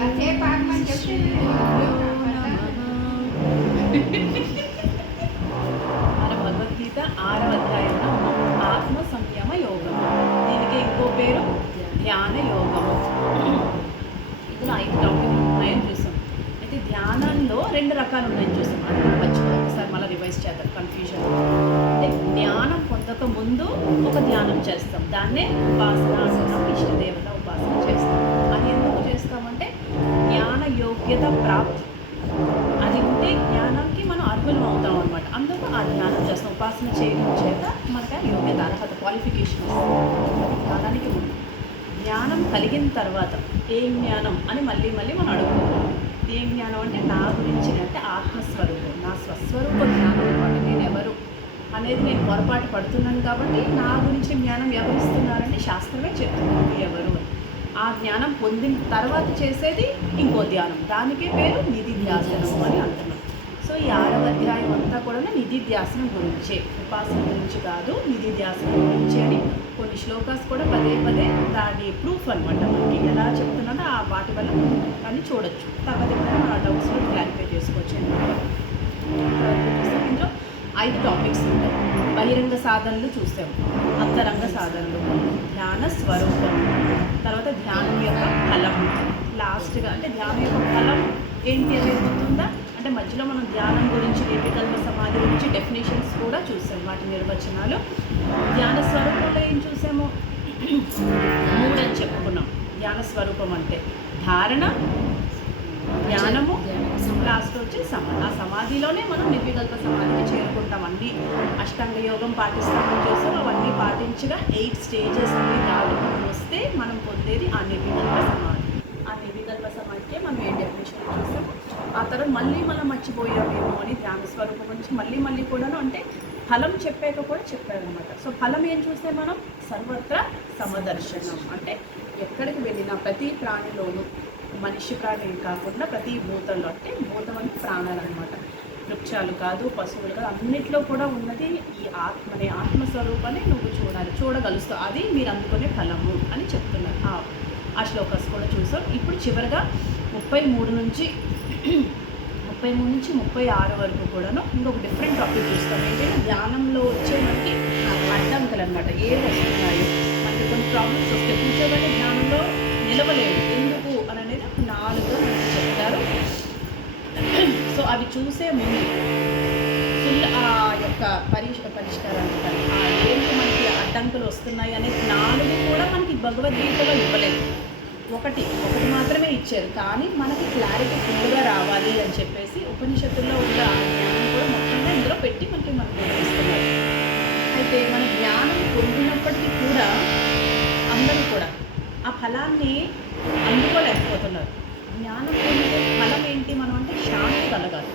శ్రీగురుభ్యో నమః. మన భగవద్గీత 6వ అధ్యాయంలో ఉన్నాం. ఆత్మ సంయమ యోగము, దీనికి ఇంకో పేరు ధ్యాన యోగము. ఇందులో 5 టాపిక్లు ఉన్నాయని చూసాం. అయితే ధ్యానంలో 2 రకాలు ఉన్నాయని చూసాం. అది మర్చిపోయి ఒకసారి మళ్ళీ రివైజ్ చేద్దాం, కన్ఫ్యూజన్. అంటే జ్ఞానం పొందక ముందు ఒక ధ్యానం చేస్తాం, దాన్నే ఉపాసన అంటున్నాం. ఇష్టదేవత ఉపాసన చేస్తాం. అది ఎందుకు చేస్తామంటే జ్ఞాన యోగ్యత ప్రాప్తి, అది ఉంటే జ్ఞానానికి మనం అర్హులం అవుతాం అనమాట. అందుకు ఆ ధ్యానం చేస్తాం. ఉపాసన చేయడం చేత మనకి ఆ యోగ్యత, అర్హత, క్వాలిఫికేషన్ వస్తుంది. జ్ఞానానికి ముందు జ్ఞానం కలిగిన తర్వాత ఏం జ్ఞానం అని మళ్ళీ మనం అడుగుతున్నాం. ఏం జ్ఞానం అంటే నా గురించి, అంటే ఆత్మస్వరూపం, నా స్వస్వరూప జ్ఞానం అనమాట. నేను ఎవరు అనేది నేను పొరపాటు పడుతున్నాను కాబట్టి నా గురించి జ్ఞానం ఎవరు ఇస్తున్నారంటే శాస్త్రమే చెప్తున్నాను ఎవరు అని. ఆ జ్ఞానం పొందిన తర్వాత చేసేది ఇంకో ధ్యానం, దానికే పేరు నిధిధ్యాసనం అని అంటున్నాం. సో ఈ 6వ అధ్యాయం అంతా కూడా నిధిధ్యాసనం గురించే, ఉపాసన గురించి కాదు, నిధిధ్యాసనం గురించి అని కొన్ని శ్లోకాస్ కూడా పదే దాని ప్రూఫ్ అనమాట. మనకి ఎలా చెప్తున్నానో ఆ వాటి వల్ల అని చూడొచ్చు. తర్వాత ఎప్పుడైనా ఆ డౌట్స్లో క్లారిఫై చేసుకోవచ్చు. ఇందులో 5 టాపిక్స్ ఉంటాయి. బహిరంగ సాధనలు చూసాము, అంతరంగ సాధనలు, ధ్యాన స్వరూపం, తర్వాత ధ్యానం యొక్క ఫలం, లాస్ట్గా అంటే ధ్యానం యొక్క ఫలం ఏంటి అనేది గుర్తుందా? అంటే మధ్యలో మనం ధ్యానం గురించి, నిర్వికల్ప సమాధి గురించి డెఫినేషన్స్ కూడా చూసాం, వాటి నిర్వచనాలు. ధ్యాన స్వరూపంలో ఏం చూసాము? 3 అని చెప్పుకున్నాం. ధ్యాన స్వరూపం అంటే ధారణ, ధ్యానము, లాస్ట్ వచ్చి సమాధి. ఆ సమాధిలోనే మనం నిర్వికల్ప సమాధికి చేరుకుంటాం. అన్ని అష్టాంగ యోగం పాటిస్తామని చూసాం. అవన్నీ పాటించగా 8 స్టేజెస్ అన్ని దాటుకొని వస్తే మనం పొందేది ఆ నిర్వికల్ప సమాధి. ఆ నిర్వికల్ప సమాధికే మనం ఏ డెఫినేషన్ చూసాము. ఆ తర్వాత మళ్ళీ మనం మర్చిపోయామేమో అని ధ్యాన స్వరూపం గురించి మళ్ళీ కూడాను, అంటే ఫలం చెప్పాక కూడా చెప్పారనమాట. సో ఫలం ఏం చూస్తే మనం సర్వత్ర సమదర్శనం, అంటే ఎక్కడికి వెళ్ళినా ప్రతి ప్రాణిలోనూ, మనిషి ప్రాణి కాకుండా ప్రతి భూతంలో, అంటే భూతం అంటే ప్రాణాలు అనమాట, వృక్షాలు కాదు, పశువులు కాదు, అన్నిట్లో కూడా ఉన్నది ఈ ఆత్మనే. ఆత్మస్వరూపాన్ని నువ్వు చూడగలుస్తావు, అది మీరు అందుకునే ఫలము అని చెప్తున్నారు. ఆ శ్లోకాస్ కూడా చూసాం. ఇప్పుడు చివరిగా 33 నుంచి 36 వరకు కూడాను ఇంకొక డిఫరెంట్ టాపిక్ చూస్తాం. ఏంటంటే ధ్యానంలో వచ్చే మనకి అడ్డంకులు అనమాట. ఏవి వస్తున్నాయి, మనకి కొన్ని ప్రాబ్లమ్స్ వస్తాయి. కూర్చోబెట్టి ధ్యానంలో నిలవలేదు ఎందుకు అని అనేది 4గా మనకి చెప్తారు. సో అవి చూసే ముందు ఫుల్ ఆ యొక్క పరిష్కారాలు ఏంటి మనకి అడ్డంకులు వస్తున్నాయి అనేది 4 కూడా మనకి భగవద్గీతలో ఇవ్వలేదు. ఒకటి మాత్రమే ఇచ్చారు. కానీ మనకి క్లారిటీ ఫుల్గా రావాలి అని చెప్పేసి ఉపనిషత్తుల్లో ఉన్న ఆ జ్ఞానం కూడా మొత్తంగా ఇందులో పెట్టి మనకి వివరిస్తున్నారు. అయితే మన జ్ఞానం పొందినప్పటికీ కూడా అందరూ కూడా ఆ ఫలాన్ని అందుకోలేకపోతున్నారు. జ్ఞానం పొందితే ఫలం ఏంటి మనం అంటే శాంతి కలగాలి.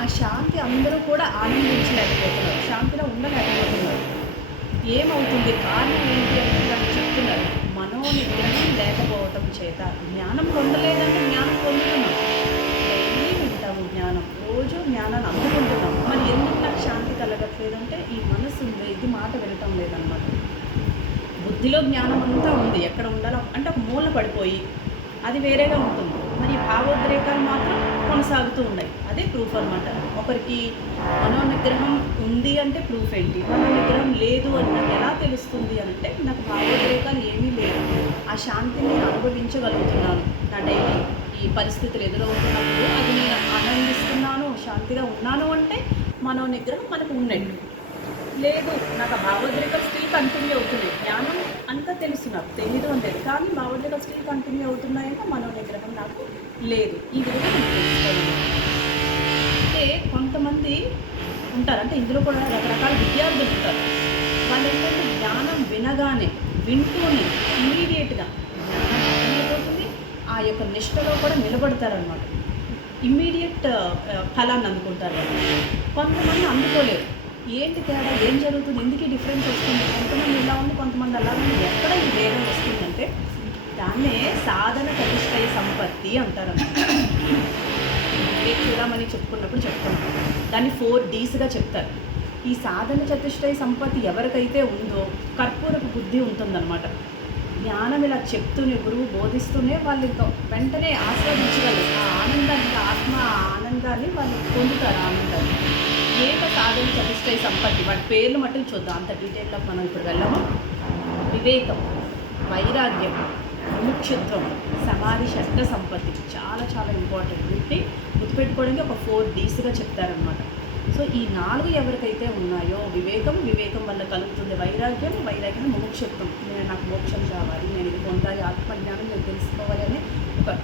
ఆ శాంతి అందరూ కూడా ఆనందించలేకపోతున్నారు, శాంతిలో ఉండలేకపోతున్నారు. ఏమవుతుంది, కారణం ఏంటి అని వాళ్ళు చెప్తున్నారు. మనోనిగ్రహం లేకపోవటం చేత. జ్ఞానం పొందలేదంటే జ్ఞానం పొందుతున్నాం, డైలీ వింటాము జ్ఞానం, రోజు జ్ఞానాన్ని అందుకుంటున్నాం. మరి ఎందుకు నాకు శాంతి కలగట్లేదంటే ఈ మనసు ఉంది, ఇది మాట వినటం లేదనమాట. బుద్ధిలో జ్ఞానం అంతా ఉంది, ఎక్కడ ఉండాలో అంటే ఒక మూల పడిపోయి అది వేరేగా ఉంటుంది. మరి భావోద్రేకాలు మాత్రం కొనసాగుతూ ఉన్నాయి. అదే ప్రూఫ్ అనమాట. ఒకరికి మనోనిగ్రహం ఉంది అంటే ప్రూఫ్ ఏంటి, మనోనిగ్రహం లేదు అని నాకు ఎలా తెలుస్తుంది అంటే నాకు భావోద్రేకాలు ఏమీ లేవు, ఆ శాంతిని నేను అనుభవించగలుగుతున్నాను. నా డైలీ ఈ పరిస్థితులు ఎదురవుతున్నప్పుడు అది నేను ఆనందిస్తున్నాను, శాంతిగా ఉన్నాను అంటే మనోనిగ్రహం మనకు ఉన్నట్టు. లేదు, నాకు ఆ భావోద్రేకాలు స్టిల్ కంటిన్యూ అవుతున్నాయి, జ్ఞానం అంతా తెలుసు, నాకు తెలీదు అని లేదు, కానీ భావోద్రేకాలు స్టిల్ కంటిన్యూ అవుతున్నాయంటే మనోనిగ్రహం నాకు లేదు. ఈ విధంగా నేను తెలుసుకోవాలి. అంటే కొంతమంది ఉంటారు, అంటే ఇందులో కూడా రకరకాల విద్యార్థులు ఉంటారు. వాళ్ళు ఏంటంటే జ్ఞానం వింటూనే ఇమ్మీడియట్గా జ్ఞానం అర్థమైపోతుంది, ఆ యొక్క నిష్టలో కూడా నిలబడతారనమాట. ఇమ్మీడియట్ ఫలాన్ని అందుకుంటారు. కొంతమంది అందుకోలేరు. ఏంటి తేడా, ఏం జరుగుతుంది, ఎందుకు ఈ డిఫరెన్స్ వస్తుంది, కొంతమంది ఇలా ఉంది, కొంతమంది అలా ఉంది, ఎక్కడ ఈ భేదం వస్తుందంటే దాన్నే సాధన చతుష్టయ సంపత్తి అంటారన్నమాట. చూడమని చెప్పుకున్నప్పుడు చెప్తున్నాం, దాన్ని 4 Dsగా చెప్తారు. ఈ సాధన చతుష్టయ సంపత్తి ఎవరికైతే ఉందో కర్పూరపు బుద్ధి ఉంటుందన్నమాట. జ్ఞానం ఇలా చెప్తూనే గురువు బోధిస్తూనే వాళ్ళు ఇంకా వెంటనే ఆస్వాదించగలరు ఆ ఆనందాన్ని, ఆత్మ ఆనందాన్ని వాళ్ళు పొందుతారు. ఆనందాన్ని ఏక సాధన చతుష్టయ సంపత్తి, వాటి పేర్లు మట్టుకు చూద్దాం, అంత డీటెయిల్గా మనం ఇప్పుడు వెళ్ళము. వివేకం, వైరాగ్యం, ముముక్షుత్వం, సమాధి, షట్క సంపత్తి చాలా చాలా ఇంపార్టెంట్. వీటిని గుర్తుపెట్టుకోవడానికి ఒక 4 Ds చెప్తారనమాట. సో ఈ 4 ఎవరికైతే ఉన్నాయో, వివేకం వల్ల కలుగుతుంది వైరాగ్యం ముముక్షుత్వం, నాకు మోక్షం కావాలి, నేను ఇది పొందాలి, ఆత్మజ్ఞానం నేను తెలుసుకోవాలి అనే ఒక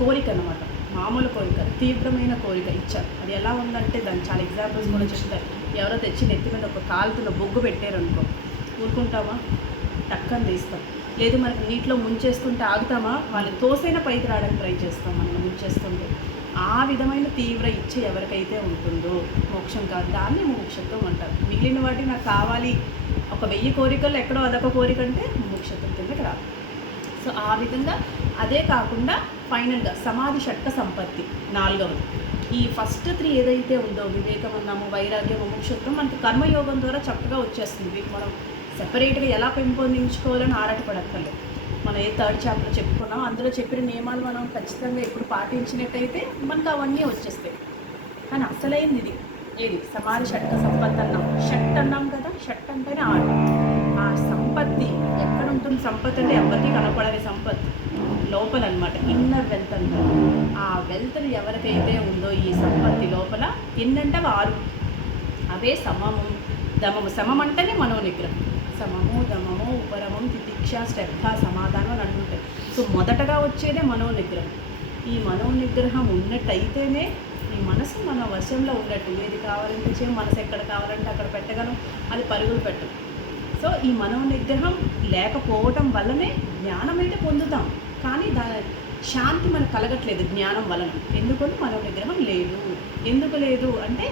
కోరిక అనమాట. మామూలు కోరిక, తీవ్రమైన కోరిక, ఇచ్చ. అది ఎలా ఉందంటే దానికి చాలా ఎగ్జాంపుల్స్ కూడా చెప్తారు. ఎవరో తెచ్చి నెత్తి మీద ఒక కాలుతున్న బొగ్గు పెట్టారనుకో, ఊరుకుంటామా? టక్కని తీస్తాం. లేదు మనకి నీటిలో ముంచేస్తుంటే ఆగుతామా? వాళ్ళని తోసైనా పైకి రావడానికి ట్రై చేస్తాం మనం ముంచేస్తుంటే. ఆ విధమైన తీవ్ర ఇచ్చ ఎవరికైతే ఉంటుందో మోక్షం కాదు, దాన్ని మోక్షత్వం అంటారు. మిగిలిన వాటికి నాకు కావాలి, ఒక 1000 కోరికలు ఎక్కడో అదొక కోరిక అంటే మోక్షత్వం కిందకి రాదు. సో ఆ విధంగా అదే కాకుండా ఫైనల్గా సమాధి, షట్క సంపత్తి 4వది. ఈ ఫస్ట్ 3 ఏదైతే ఉందో, వివేకం అన్నాము, వైరాగ్యం, మోక్షత్వం, మనకి కర్మయోగం ద్వారా చక్కగా వచ్చేస్తుంది. వీటి మనం సెపరేట్గా ఎలా పెంపొందించుకోవాలని ఆరాటపడక్కర్లేదు. మనం ఏ 3rd చాప్టర్ చెప్పుకున్నాం, అందులో చెప్పిన నియమాలు మనం ఖచ్చితంగా ఎప్పుడు పాటించినట్టయితే మనకు అవన్నీ వచ్చేస్తాయి. కానీ అసలైంది ఇది ఏది? సమాధి, షట్క సంపత్తి అన్నాం. షట్ అన్నాం కదా, షట్ అంటేనే 6. ఆ సంపత్తి ఎక్కడ ఉంటుంది? సంపత్తి అంటే ఎవరికి కనపడని సంపత్తి లోపల అనమాట, ఇన్నర్ వెల్త్ అంటారు. ఆ వెల్త్ ఎవరికైతే ఉందో ఈ సంపత్తి లోపల ఎన్నంటే 6. అవే సమము, దమము. సమం అంటేనే మనోనిగ్రహం. సమము, దమము, ఉపరమం, తితిక్ష, శ్రద్ధ, సమాధానం అని అంటుంటాయి. సో మొదటగా వచ్చేదే మనోనిగ్రహం. ఈ మనోనిగ్రహం ఉన్నట్టయితేనే ఈ మనసు మన వశంలో ఉన్నట్టు. ఏది కావాలంటే మనసు ఎక్కడ కావాలంటే అక్కడ పెట్టగలం, అది పరుగులు పెట్టదు. సో ఈ మనోనిగ్రహం లేకపోవటం వల్లనే జ్ఞానం అయితే పొందుతాం, కానీ దాని శాంతి మనకు కలగట్లేదు జ్ఞానం వలన. ఎందుకంటే మనోనిగ్రహం లేదు. ఎందుకు లేదు అంటే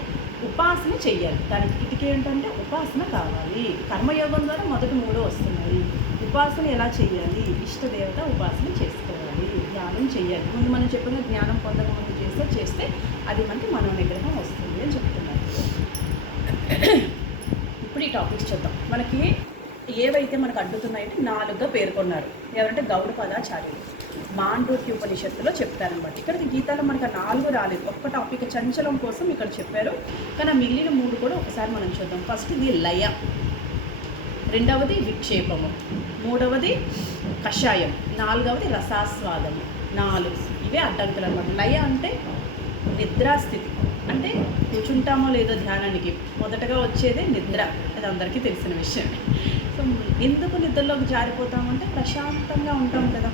ఉపాసన చెయ్యాలి. దానికి కిటికీ ఏంటంటే ఉపాసన కావాలి. కర్మయోగం ద్వారా మొదటి 3 వస్తున్నాయి. ఉపాసన ఎలా చేయాలి? ఇష్టదేవత ఉపాసన చేసుకోవాలి, ధ్యానం చేయాలి. ముందు మనం చెప్పిన జ్ఞానం పొందకముందు చేస్తే అది మనకి మనోనిగ్రహం వస్తుంది అని చెప్తున్నారు. ఇప్పుడు ఈ టాపిక్స్ చూద్దాం. మనకి ఏవైతే మనకు అడ్డుతున్నాయంటే 4గా పేర్కొన్నారు. ఎవరంటే గౌడపదాచార్యులు మాండూక్యోపనిషత్తులో చెప్తారనమాట. ఇక్కడికి గీతాలో మనకు 4 రాలేదు, ఒక్క టాపిక్ చంచలం కోసం ఇక్కడ చెప్పారు. కానీ మిగిలిన 3 కూడా ఒకసారి మనం చూద్దాం. ఫస్ట్ ఇది లయ, 2వది విక్షేపము, 3వది కషాయం, 4వది రసాస్వాదము. 4 ఇవే అడ్డంకులు అనమాట. లయ అంటే నిద్రాస్థితి, అంటే కూర్చుంటామో లేదో ధ్యానానికి మొదటగా వచ్చేదే నిద్ర. అది అందరికీ తెలిసిన విషయం. సో ఎందుకు నిద్రలోకి జారిపోతామంటే ప్రశాంతంగా ఉంటాం కదా,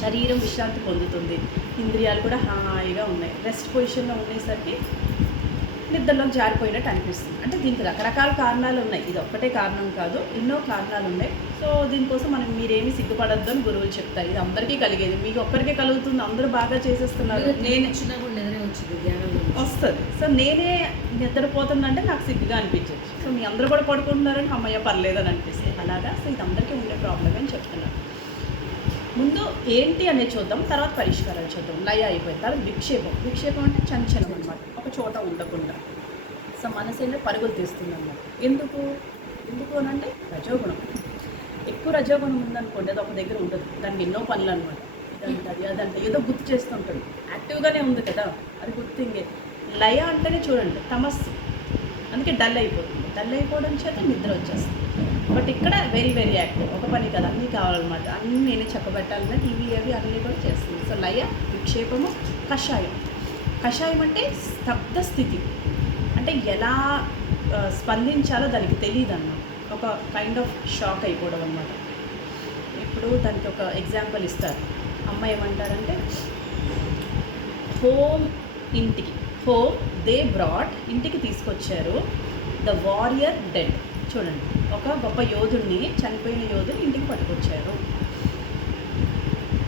శరీరం విశ్రాంతి పొందుతుంది, ఇంద్రియాలు కూడా హాయిగా ఉన్నాయి, రెస్ట్ పొజిషన్లో ఉండేసరికి నిద్రలోకి జారిపోయినట్టు అనిపిస్తుంది. అంటే దీనికి రకరకాల కారణాలు ఉన్నాయి, ఇది ఒక్కటే కారణం కాదు, ఎన్నో కారణాలు ఉన్నాయి. సో దీనికోసం మనం మీరేమీ సిగ్గుపడద్దు అని గురువులు చెప్తారు. ఇది అందరికీ కలిగేది, మీకు ఒక్కరికే కలుగుతుంది, అందరూ బాగా చేసేస్తున్నారు, నేను వస్తుంది. సో నేనే నిద్రపోతుందంటే నాకు సిగ్గుగా అనిపించచ్చు. సో మీ అందరూ కూడా పడుకుంటున్నారని అమ్మయ్య పర్లేదని అనిపిస్తుంది అలాగా. సో ఇది అందరికీ ఉండే ప్రాబ్లం అని చెప్తున్నారు. ముందు ఏంటి అనేది చూద్దాం, తర్వాత పరిష్కారాలు చూద్దాం. లయ అయిపోయిన తర్వాత విక్షేపం అంటే చంచలం అనమాట, ఒక చోట ఉండకుండా. సో మనసు ఏంటంటే పరుగులు తీస్తుంది అన్నమాట. ఎందుకు అని అంటే రజోగుణం. ఎక్కువ రజోగుణం ఉందనుకోండి, అది ఒక దగ్గర ఉంటుంది, దానికి ఎన్నో పనులు అనమాట. ఇదంటే అదంటే ఏదో గుర్తు చేస్తుంటుంది, యాక్టివ్గానే ఉంది కదా, అది గుర్తింగే. లయ అంటేనే చూడండి తమస్సు, అందుకే డల్ అయిపోతుంది. డల్ అయిపోవడం చేత నిద్ర వచ్చేస్తుంది. బట్ ఇక్కడ వెరీ వెరీ యాక్టివ్, ఒక పని కదా, అన్నీ కావాలన్నమాట, అన్నీ నేనే చక్కబెట్టాలన్నా టీవీ అవి అన్నీ కూడా చేస్తుంది. సో లయ, విక్షేపము, కషాయం అంటే స్తబ్ద స్థితి, అంటే ఎలా స్పందించాలో దానికి తెలియదు అన్నమాట, ఒక కైండ్ ఆఫ్ షాక్ అయిపోవడం అన్నమాట. ఇప్పుడు దానికి ఒక ఎగ్జాంపుల్ ఇస్తారు. అమ్మ ఏమంటారంటే హోమ్ దే బ్రాట్, ఇంటికి తీసుకొచ్చారు, ద వారియర్ డెడ్. చూడండి, ఒక గొప్ప యోధుడిని, చనిపోయిన యోధుని ఇంటికి పట్టుకొచ్చారు.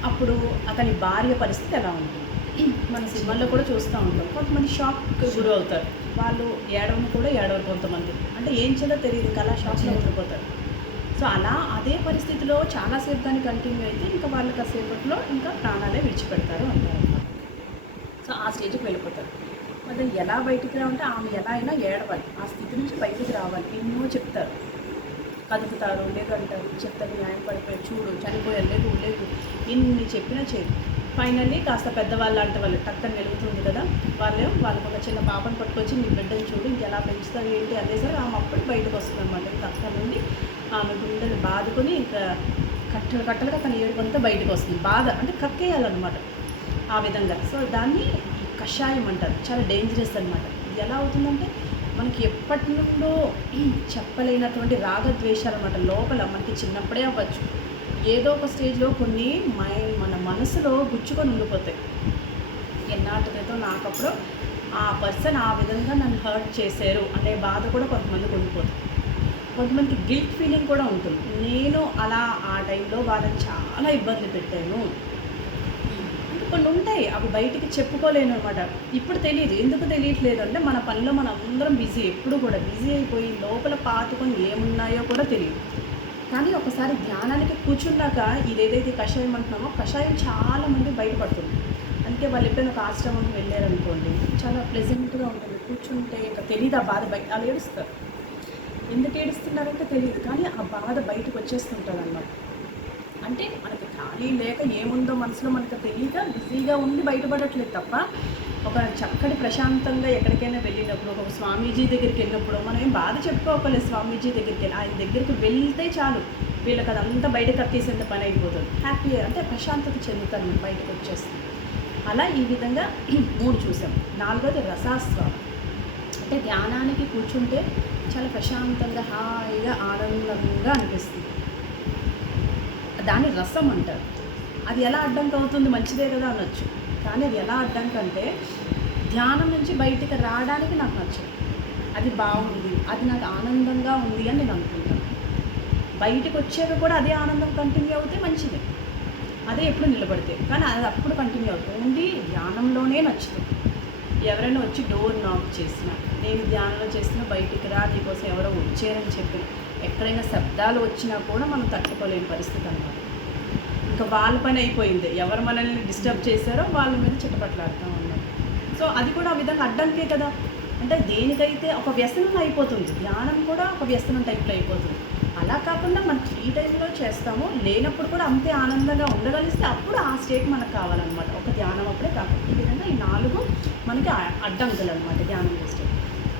అప్పుడు అతని భార్య పరిస్థితి ఎలా ఉంటుంది? మన సినిమాల్లో కూడా చూస్తూ ఉంటాం. కొంతమంది షాక్ గురి అవుతారు, వాళ్ళు ఏడవరు కొంతమంది, అంటే ఏం చేయాలో తెలియదు, ఇంకా అలా షాక్లో ఉండిపోతారు. సో అలా అదే పరిస్థితిలో చాలాసేపు దాన్ని కంటిన్యూ అయితే ఇంకా వాళ్ళు కాసేపట్లో ఇంకా ప్రాణాలే విడిచిపెడతారు అంటారు. సో ఆ స్టేజ్కి వెళ్ళిపోతారు. మరి ఎలా బయటికి రావాలంటే ఆమె ఎలా అయినా ఏడవాలి, ఆ స్థితి నుంచి బయటికి రావాలి, ఎన్నో చెప్తారు. కదుపుతారు, లేదంటారు, చెప్తారు న్యాయం పడిపోయి చూడు చనిపోయారు, లేవు లేవు ఇన్ని చెప్పినా చేయరు. ఫైనల్లీ కాస్త పెద్దవాళ్ళు అంటే వాళ్ళు టక్కన వెలుగుతుంది కదా, వాళ్ళకు ఒక చిన్న పాపను పట్టుకొచ్చి నీ బిడ్డను చూడు ఇంకెలా పెంచుతావు ఏంటి అనేసరి ఆమె అప్పుడు బయటకు వస్తుంది అనమాట. ఇంకా అక్కడ నుండి ఆమె గుండెలు బాదుకొని ఇంకా కట్టలుగా తన ఏడుపంతా బయటకు వస్తుంది. బాధ అంటే కక్కేయాలన్నమాట ఆ విధంగా. సో దాన్ని ఈ కషాయం అంటారు. చాలా డేంజరస్ అనమాట. ఇది ఎలా అవుతుందంటే మనకి ఎప్పటి నుండో చెప్పలేనటువంటి రాగద్వేషాలు అనమాట. లోపల మనకి చిన్నప్పుడే అవ్వచ్చు, ఏదో ఒక స్టేజ్లో కొన్ని మన మనసులో గుచ్చుకొని ఉండిపోతాయి. ఎన్నాటి క్రితం నాకప్పుడు ఆ పర్సన్ ఆ విధంగా నన్ను హర్ట్ చేశారు అనే బాధ కూడా కొంతమందికి ఉండిపోతుంది. కొంతమందికి గిల్ట్ ఫీలింగ్ కూడా ఉంటుంది. నేను అలా ఆ టైంలో వాళ్ళని చాలా ఇబ్బంది పెట్టాను. కొన్ని ఉంటాయి అవి బయటికి చెప్పుకోలేను అనమాట. ఇప్పుడు తెలియదు, ఎందుకు తెలియట్లేదు అంటే మన పనిలో మనం అందరం బిజీ, ఎప్పుడు కూడా బిజీ అయిపోయి లోపల పాతుకొని ఏమున్నాయో కూడా తెలియదు. కానీ ఒకసారి ధ్యానానికి కూర్చున్నాక ఇదేదైతే కషాయం అంటున్నామో కషాయం చాలామంది బయటపడుతుంది. అందుకే వాళ్ళు ఎప్పుడైనా ఒక ఆశ్రమంకి వెళ్ళారనుకోండి, చాలా ప్లెజెంట్గా ఉంటుంది. కూర్చుంటే ఇంకా తెలియదు ఆ బాధ బయట. వాళ్ళు ఏడుస్తారు, ఎందుకు ఏడుస్తున్నారంటే తెలియదు, కానీ ఆ బాధ బయటకు వచ్చేస్తుంటుంది అన్నమాట. అంటే మనకి ఖాళీ లేక ఏముందో మనసులో మనకు తెలియక బిజీగా ఉండి బయటపడట్లేదు తప్ప, ఒక చక్కటి ప్రశాంతంగా ఎక్కడికైనా వెళ్ళినప్పుడు, ఒక స్వామీజీ దగ్గరికి వెళ్ళినప్పుడు మనం ఏం బాధ చెప్పుకోకలేదు. స్వామీజీ దగ్గరికి వెళ్ళి ఆయన దగ్గరికి వెళ్తే చాలు వీళ్ళకి అదంతా బయట కట్టేసేంత పని అయిపోతుంది. హ్యాపీ అంటే ప్రశాంతత చెందుతారు, బయటకు వచ్చేస్తుంది. అలా ఈ విధంగా 3 చూసాం. 4వది రసాస్వాదం. అంటే ధ్యానానికి కూర్చుంటే చాలా ప్రశాంతంగా హాయిగా ఆనందంగా అనిపిస్తుంది. దాన్ని రసం అంటారు. అది ఎలా అడ్డంకి అవుతుంది, మంచిదే కదా అనొచ్చు, కానీ అది ఎలా అడ్డంకి అంటే ధ్యానం నుంచి బయటికి రావడానికి నాకు నచ్చదు. అది బాగుంది, అది నాకు ఆనందంగా ఉంది అని నేను అనుకుంటాను. బయటకు వచ్చాక కూడా అదే ఆనందం కంటిన్యూ అవుతే మంచిది, అదే ఎప్పుడు నిలబడితే. కానీ అది అప్పుడు కంటిన్యూ అవుతుంది. ఓన్లీ ధ్యానంలోనే నచ్చుతుంది. ఎవరైనా వచ్చి డోర్ నాక్ చేసినా, నేను ధ్యానంలో చేసినా బయటికి రా నీకోసం ఎవరో వచ్చారని చెప్పిన, ఎక్కడైనా శబ్దాలు వచ్చినా కూడా మనం తట్టుకోలేని పరిస్థితి అన్నమాట. ఇంకా వాళ్ళ పని అయిపోయింది, ఎవరు మనల్ని డిస్టర్బ్ చేశారో వాళ్ళ మీద చిట్టపట్లాడతాం అన్నమాట. సో అది కూడా ఆ విధంగా అడ్డంకే కదా. అంటే దేనికైతే ఒక వ్యసనం అయిపోతుంది, ధ్యానం కూడా ఒక వ్యసనం టైప్లో అయిపోతుంది. అలా కాకుండా మనం ఫ్రీ టైంలో చేస్తాము, లేనప్పుడు కూడా అంతే ఆనందంగా ఉండగలిస్తే అప్పుడు ఆ స్టేట్ మనకు కావాలన్నమాట. ఒక ధ్యానం అప్పుడే కాకుండా ఈ విధంగా ఈ 4 మనకి అడ్డంకులు అనమాట ధ్యానం చేస్తే.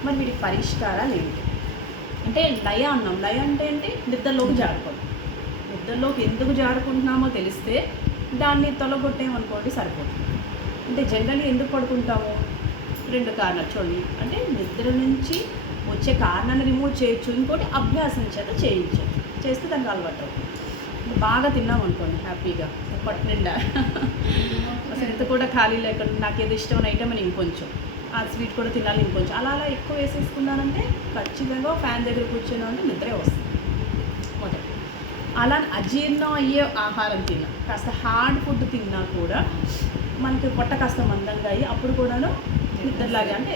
మరి వీటికి పరిష్కారాలు ఏంటి అంటే లయ అన్నాం. లయ అంటే ఏంటి? నిద్రలోకి జారుకోవడం. నిద్రలోకి ఎందుకు జారుకుంటున్నామో తెలిస్తే దాన్ని తొలగొట్టేమనుకోండి సరిపోతుంది. అంటే జనరల్లీ ఎందుకు పడుకుంటాము? 2 కారణాలు చూడండి. అంటే నిద్ర నుంచి వచ్చే కారణాన్ని రిమూవ్ చేయొచ్చు, ఇంకోటి అభ్యాసం చేత చేయించవచ్చు. చేస్తే దానికి అలవాటు అవుతుంది. బాగా తిన్నాం అనుకోండి హ్యాపీగా పట్టు నిండా, అసలు ఎంత కూడా ఖాళీ లేకుండా నాకు ఏదో ఇష్టమైన ఐటమ్ అని ఇంకొంచెం, ఆ స్వీట్ కూడా తినాలి ఇంకొంచెం, అలా అలా ఎక్కువ వేసేసుకున్నానంటే ఖచ్చితంగా ఫ్యాన్ దగ్గర కూర్చున్నామంటే నిద్రే వస్తుంది మొదటి. అలా అజీర్ణం అయ్యే ఆహారం తిన్నా, కాస్త హార్డ్ ఫుడ్ తిన్నా కూడా మనకి పొట్ట కాస్త మందంగా అయ్యి అప్పుడు కూడాను నిద్రలాగే అంటే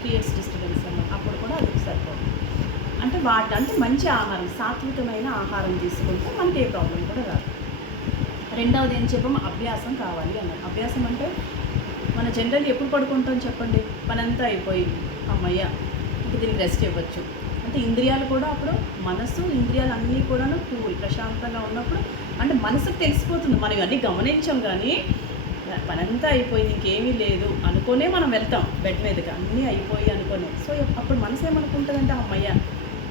క్రియేట్స్ డిస్టర్బెన్స్ అన్నమాట. అప్పుడు కూడా అది సరిపోతుంది. అంటే అంటే మంచి ఆహారం, సాత్వికమైన ఆహారం తీసుకుంటే మనకి ఏ ప్రాబ్లం కూడా రాదు. రెండవది ఏం చెప్పాము? అభ్యాసం కావాలి అన్నారు. అభ్యాసం అంటే మన జనరల్ ఎప్పుడు పడుకుంటాం చెప్పండి? పనంతా అయిపోయి అమ్మయ్య ఇంక దీనికి రెస్ట్ ఇవ్వచ్చు అంటే ఇంద్రియాలు కూడా అప్పుడు మనసు ఇంద్రియాలు అన్నీ కూడాను కూల్ ప్రశాంతంగా ఉన్నప్పుడు అంటే మనసుకు తెలిసిపోతుంది. మనం ఇవన్నీ గమనించాం, కానీ పనంతా అయిపోయింది ఇంకేమీ లేదు అనుకునే మనం వెళ్తాం బెడ్ మీదకి, అన్నీ అయిపోయి అనుకునే. సో అప్పుడు మనసు ఏమనుకుంటుందంటే అమ్మయ్య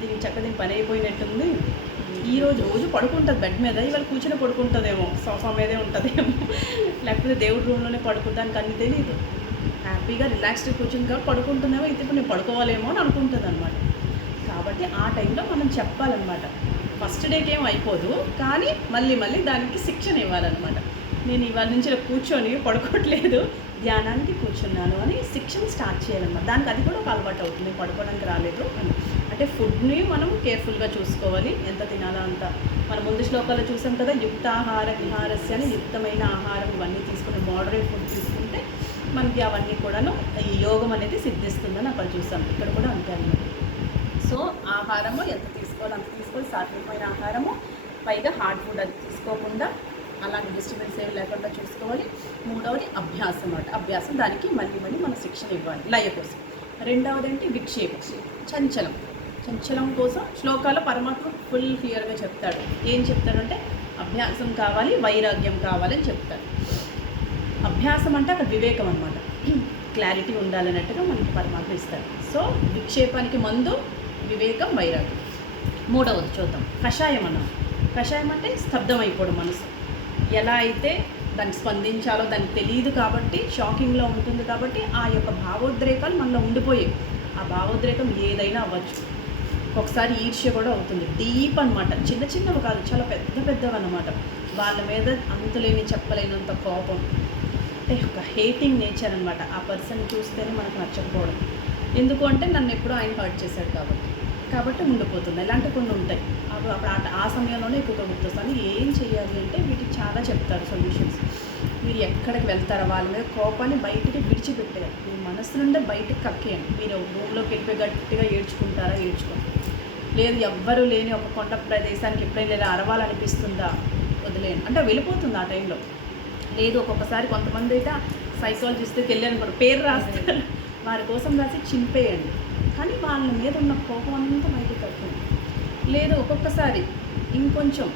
దీనికి చక్కగా పని అయిపోయినట్టుంది, రోజు పడుకుంటుంది బెడ్ మీద, ఇవాళ కూర్చొని పడుకుంటుందేమో, సోఫా మీదే ఉంటుందేమో, లేకపోతే దేవుడి రూమ్లోనే పడుకుంటానికి అన్నీ తెలియదు. హ్యాపీగా రిలాక్స్డ్గా కూర్చుని కాబట్టి పడుకుంటుందేమో, ఇప్పుడు నేను పడుకోవాలేమో అని అనుకుంటుంది అనమాట. కాబట్టి ఆ టైంలో మనం చెప్పాలన్నమాట. ఫస్ట్ డేకి ఏం అయిపోదు, కానీ మళ్ళీ దానికి శిక్షణ ఇవ్వాలన్నమాట. నేను ఇవాళ నుంచి కూర్చొని పడుకోవట్లేదు, ధ్యానానికి కూర్చున్నాను అని శిక్షణ స్టార్ట్ చేయాలన్నమాట. దానికి అది కూడా ఒక అలవాటు అవుతుంది, పడుకోవడానికి రాలేదు అని. అంటే ఫుడ్ని మనం కేర్ఫుల్గా చూసుకోవాలి, ఎంత తినాలో అంత. మన ముందు శ్లోకాల్లో చూసాం కదా, యుక్తాహార విహారస్య అని, యుక్తమైన ఆహారం ఇవన్నీ తీసుకుని మోడరేట్ ఫుడ్ తీసుకుంటే మనకి అవన్నీ కూడాను ఈ యోగం అనేది సిద్ధిస్తుందని అక్కడ చూసాం. ఇక్కడ కూడా అంతే అన్నమాట. సో ఆహారము ఎంత తీసుకోవాలి అంత తీసుకోవాలి, సాత్వికమైన ఆహారము, పైగా హార్డ్ ఫుడ్ అది తీసుకోకుండా అలాంటి డిస్టర్బెన్స్ ఏమి లేకుండా చూసుకోవాలి. మూడవది అభ్యాసం అన్నమాట. అభ్యాసం దానికి మళ్ళీ మనం శిక్షణ ఇవ్వాలి లయ కోసం. రెండవది ఏంటి? విక్షేపం, చంచలం కోసం శ్లోకాల పరమాత్మ ఫుల్ క్లియర్గా చెప్తాడు. ఏం చెప్తాడంటే అభ్యాసం కావాలి, వైరాగ్యం కావాలని చెప్తాడు. అభ్యాసం అంటే అక్కడ వివేకం అనమాట, క్లారిటీ ఉండాలన్నట్టుగా మనకి పరమాత్మ ఇస్తాడు. సో విక్షేపానికి మందు వివేకం, వైరాగ్యం. మూడవది చూద్దాం, కషాయం అన్నాం. కషాయం అంటే స్తబ్దం అయిపోవడం మనసు. ఎలా అయితే దానికి స్పందించాలో దానికి తెలియదు కాబట్టి, షాకింగ్లో ఉంటుంది కాబట్టి ఆ యొక్క భావోద్రేకాలు మనలో ఉండిపోయాయి. ఆ భావోద్రేకం ఏదైనా అవ్వచ్చు. ఒకసారి ఈర్ష్య కూడా అవుతుంది, డీప్ అనమాట, చిన్న చిన్నవి కాదు, చాలా పెద్ద పెద్దవి అన్నమాట. వాళ్ళ మీద అంతులేని చెప్పలేనంత కోపం, అంటే ఒక హేటింగ్ నేచర్ అనమాట. ఆ పర్సన్ చూస్తేనే మనకు నచ్చకపోవడం. ఎందుకు అంటే నన్ను ఎప్పుడూ ఆయన హర్ట్ చేశాడు కాబట్టి ఉండిపోతుంది. ఇలాంటి కొన్ని ఉంటాయి. అప్పుడు ఆ సమయంలోనే ఎక్కువగా గుర్తొస్తాను. ఏం చేయాలి అంటే వీటికి చాలా చెప్తారు సొల్యూషన్స్. మీరు ఎక్కడికి వెళ్తారో వాళ్ళ మీద కోపాన్ని బయటికి విడిచిపెట్టేయాలి. మీ మనసు నుండే బయటకు కక్కేయండి. మీరు రూమ్లోకి వెళ్ళిపోయి గట్టిగా ఏడ్చుకుంటారా, ఏడ్చుకోండి. లేదు ఎవ్వరూ లేని ఒక కొండ ప్రదేశానికి ఎప్పుడైనా లేదా అరవాలనిపిస్తుందా, వదిలేయండి. అంటే వెళ్ళిపోతుంది ఆ టైంలో. లేదు ఒక్కొక్కసారి కొంతమంది అయితే సైకాలజిస్ట్కి వెళ్ళాను కూడా పేరు రాస్తారు, వారి కోసం రాసి చింపేయండి. కానీ వాళ్ళ మీద ఉన్న కోపం అంతా బయటకు కట్టండి. లేదు ఒక్కొక్కసారి ఇంకొంచెం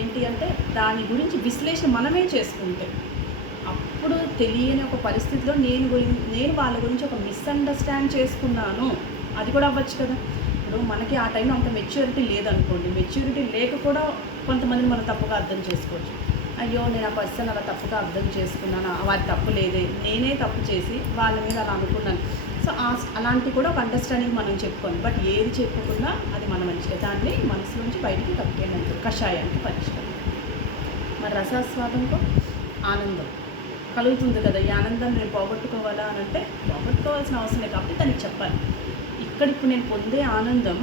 ఏంటి అంటే దాని గురించి విశ్లేషణ మనమే చేసుకుంటే, అప్పుడు తెలియని ఒక పరిస్థితిలో నేను వాళ్ళ గురించి ఒక మిస్అండర్స్టాండ్ చేసుకున్నాను, అది కూడా అవ్వచ్చు కదా. ఇప్పుడు మనకి ఆ టైంలో అంత మెచ్యూరిటీ లేదనుకోండి, మెచ్యూరిటీ లేక కూడా కొంతమందిని మనం తప్పుగా అర్థం చేసుకోవచ్చు. అయ్యో నేను ఆ పర్సన్ అలా తప్పుగా అర్థం చేసుకున్నాను, వారి తప్పు లేదే, నేనే తప్పు చేసి వాళ్ళ మీద అలా అనుకున్నాను. సో అలాంటివి కూడా ఒక అండర్స్టాండింగ్ మనం చెప్పుకోండి. బట్ ఏది చెప్పకుండా అది మన మంచిగా దాన్ని మనసు నుంచి బయటికి కక్కేయడానికి కషాయానికి పరిష్కారం. మరి రసాస్వాదంతో ఆనందం కలుగుతుంది కదా. ఈ ఆనందాన్ని నేను పోగొట్టుకోవాలా అని అంటే పోగొట్టుకోవాల్సిన అవసరం లేదు, కాబట్టి దానికి చెప్పాలి. ఇప్పుడు నేను పొందే ఆనందం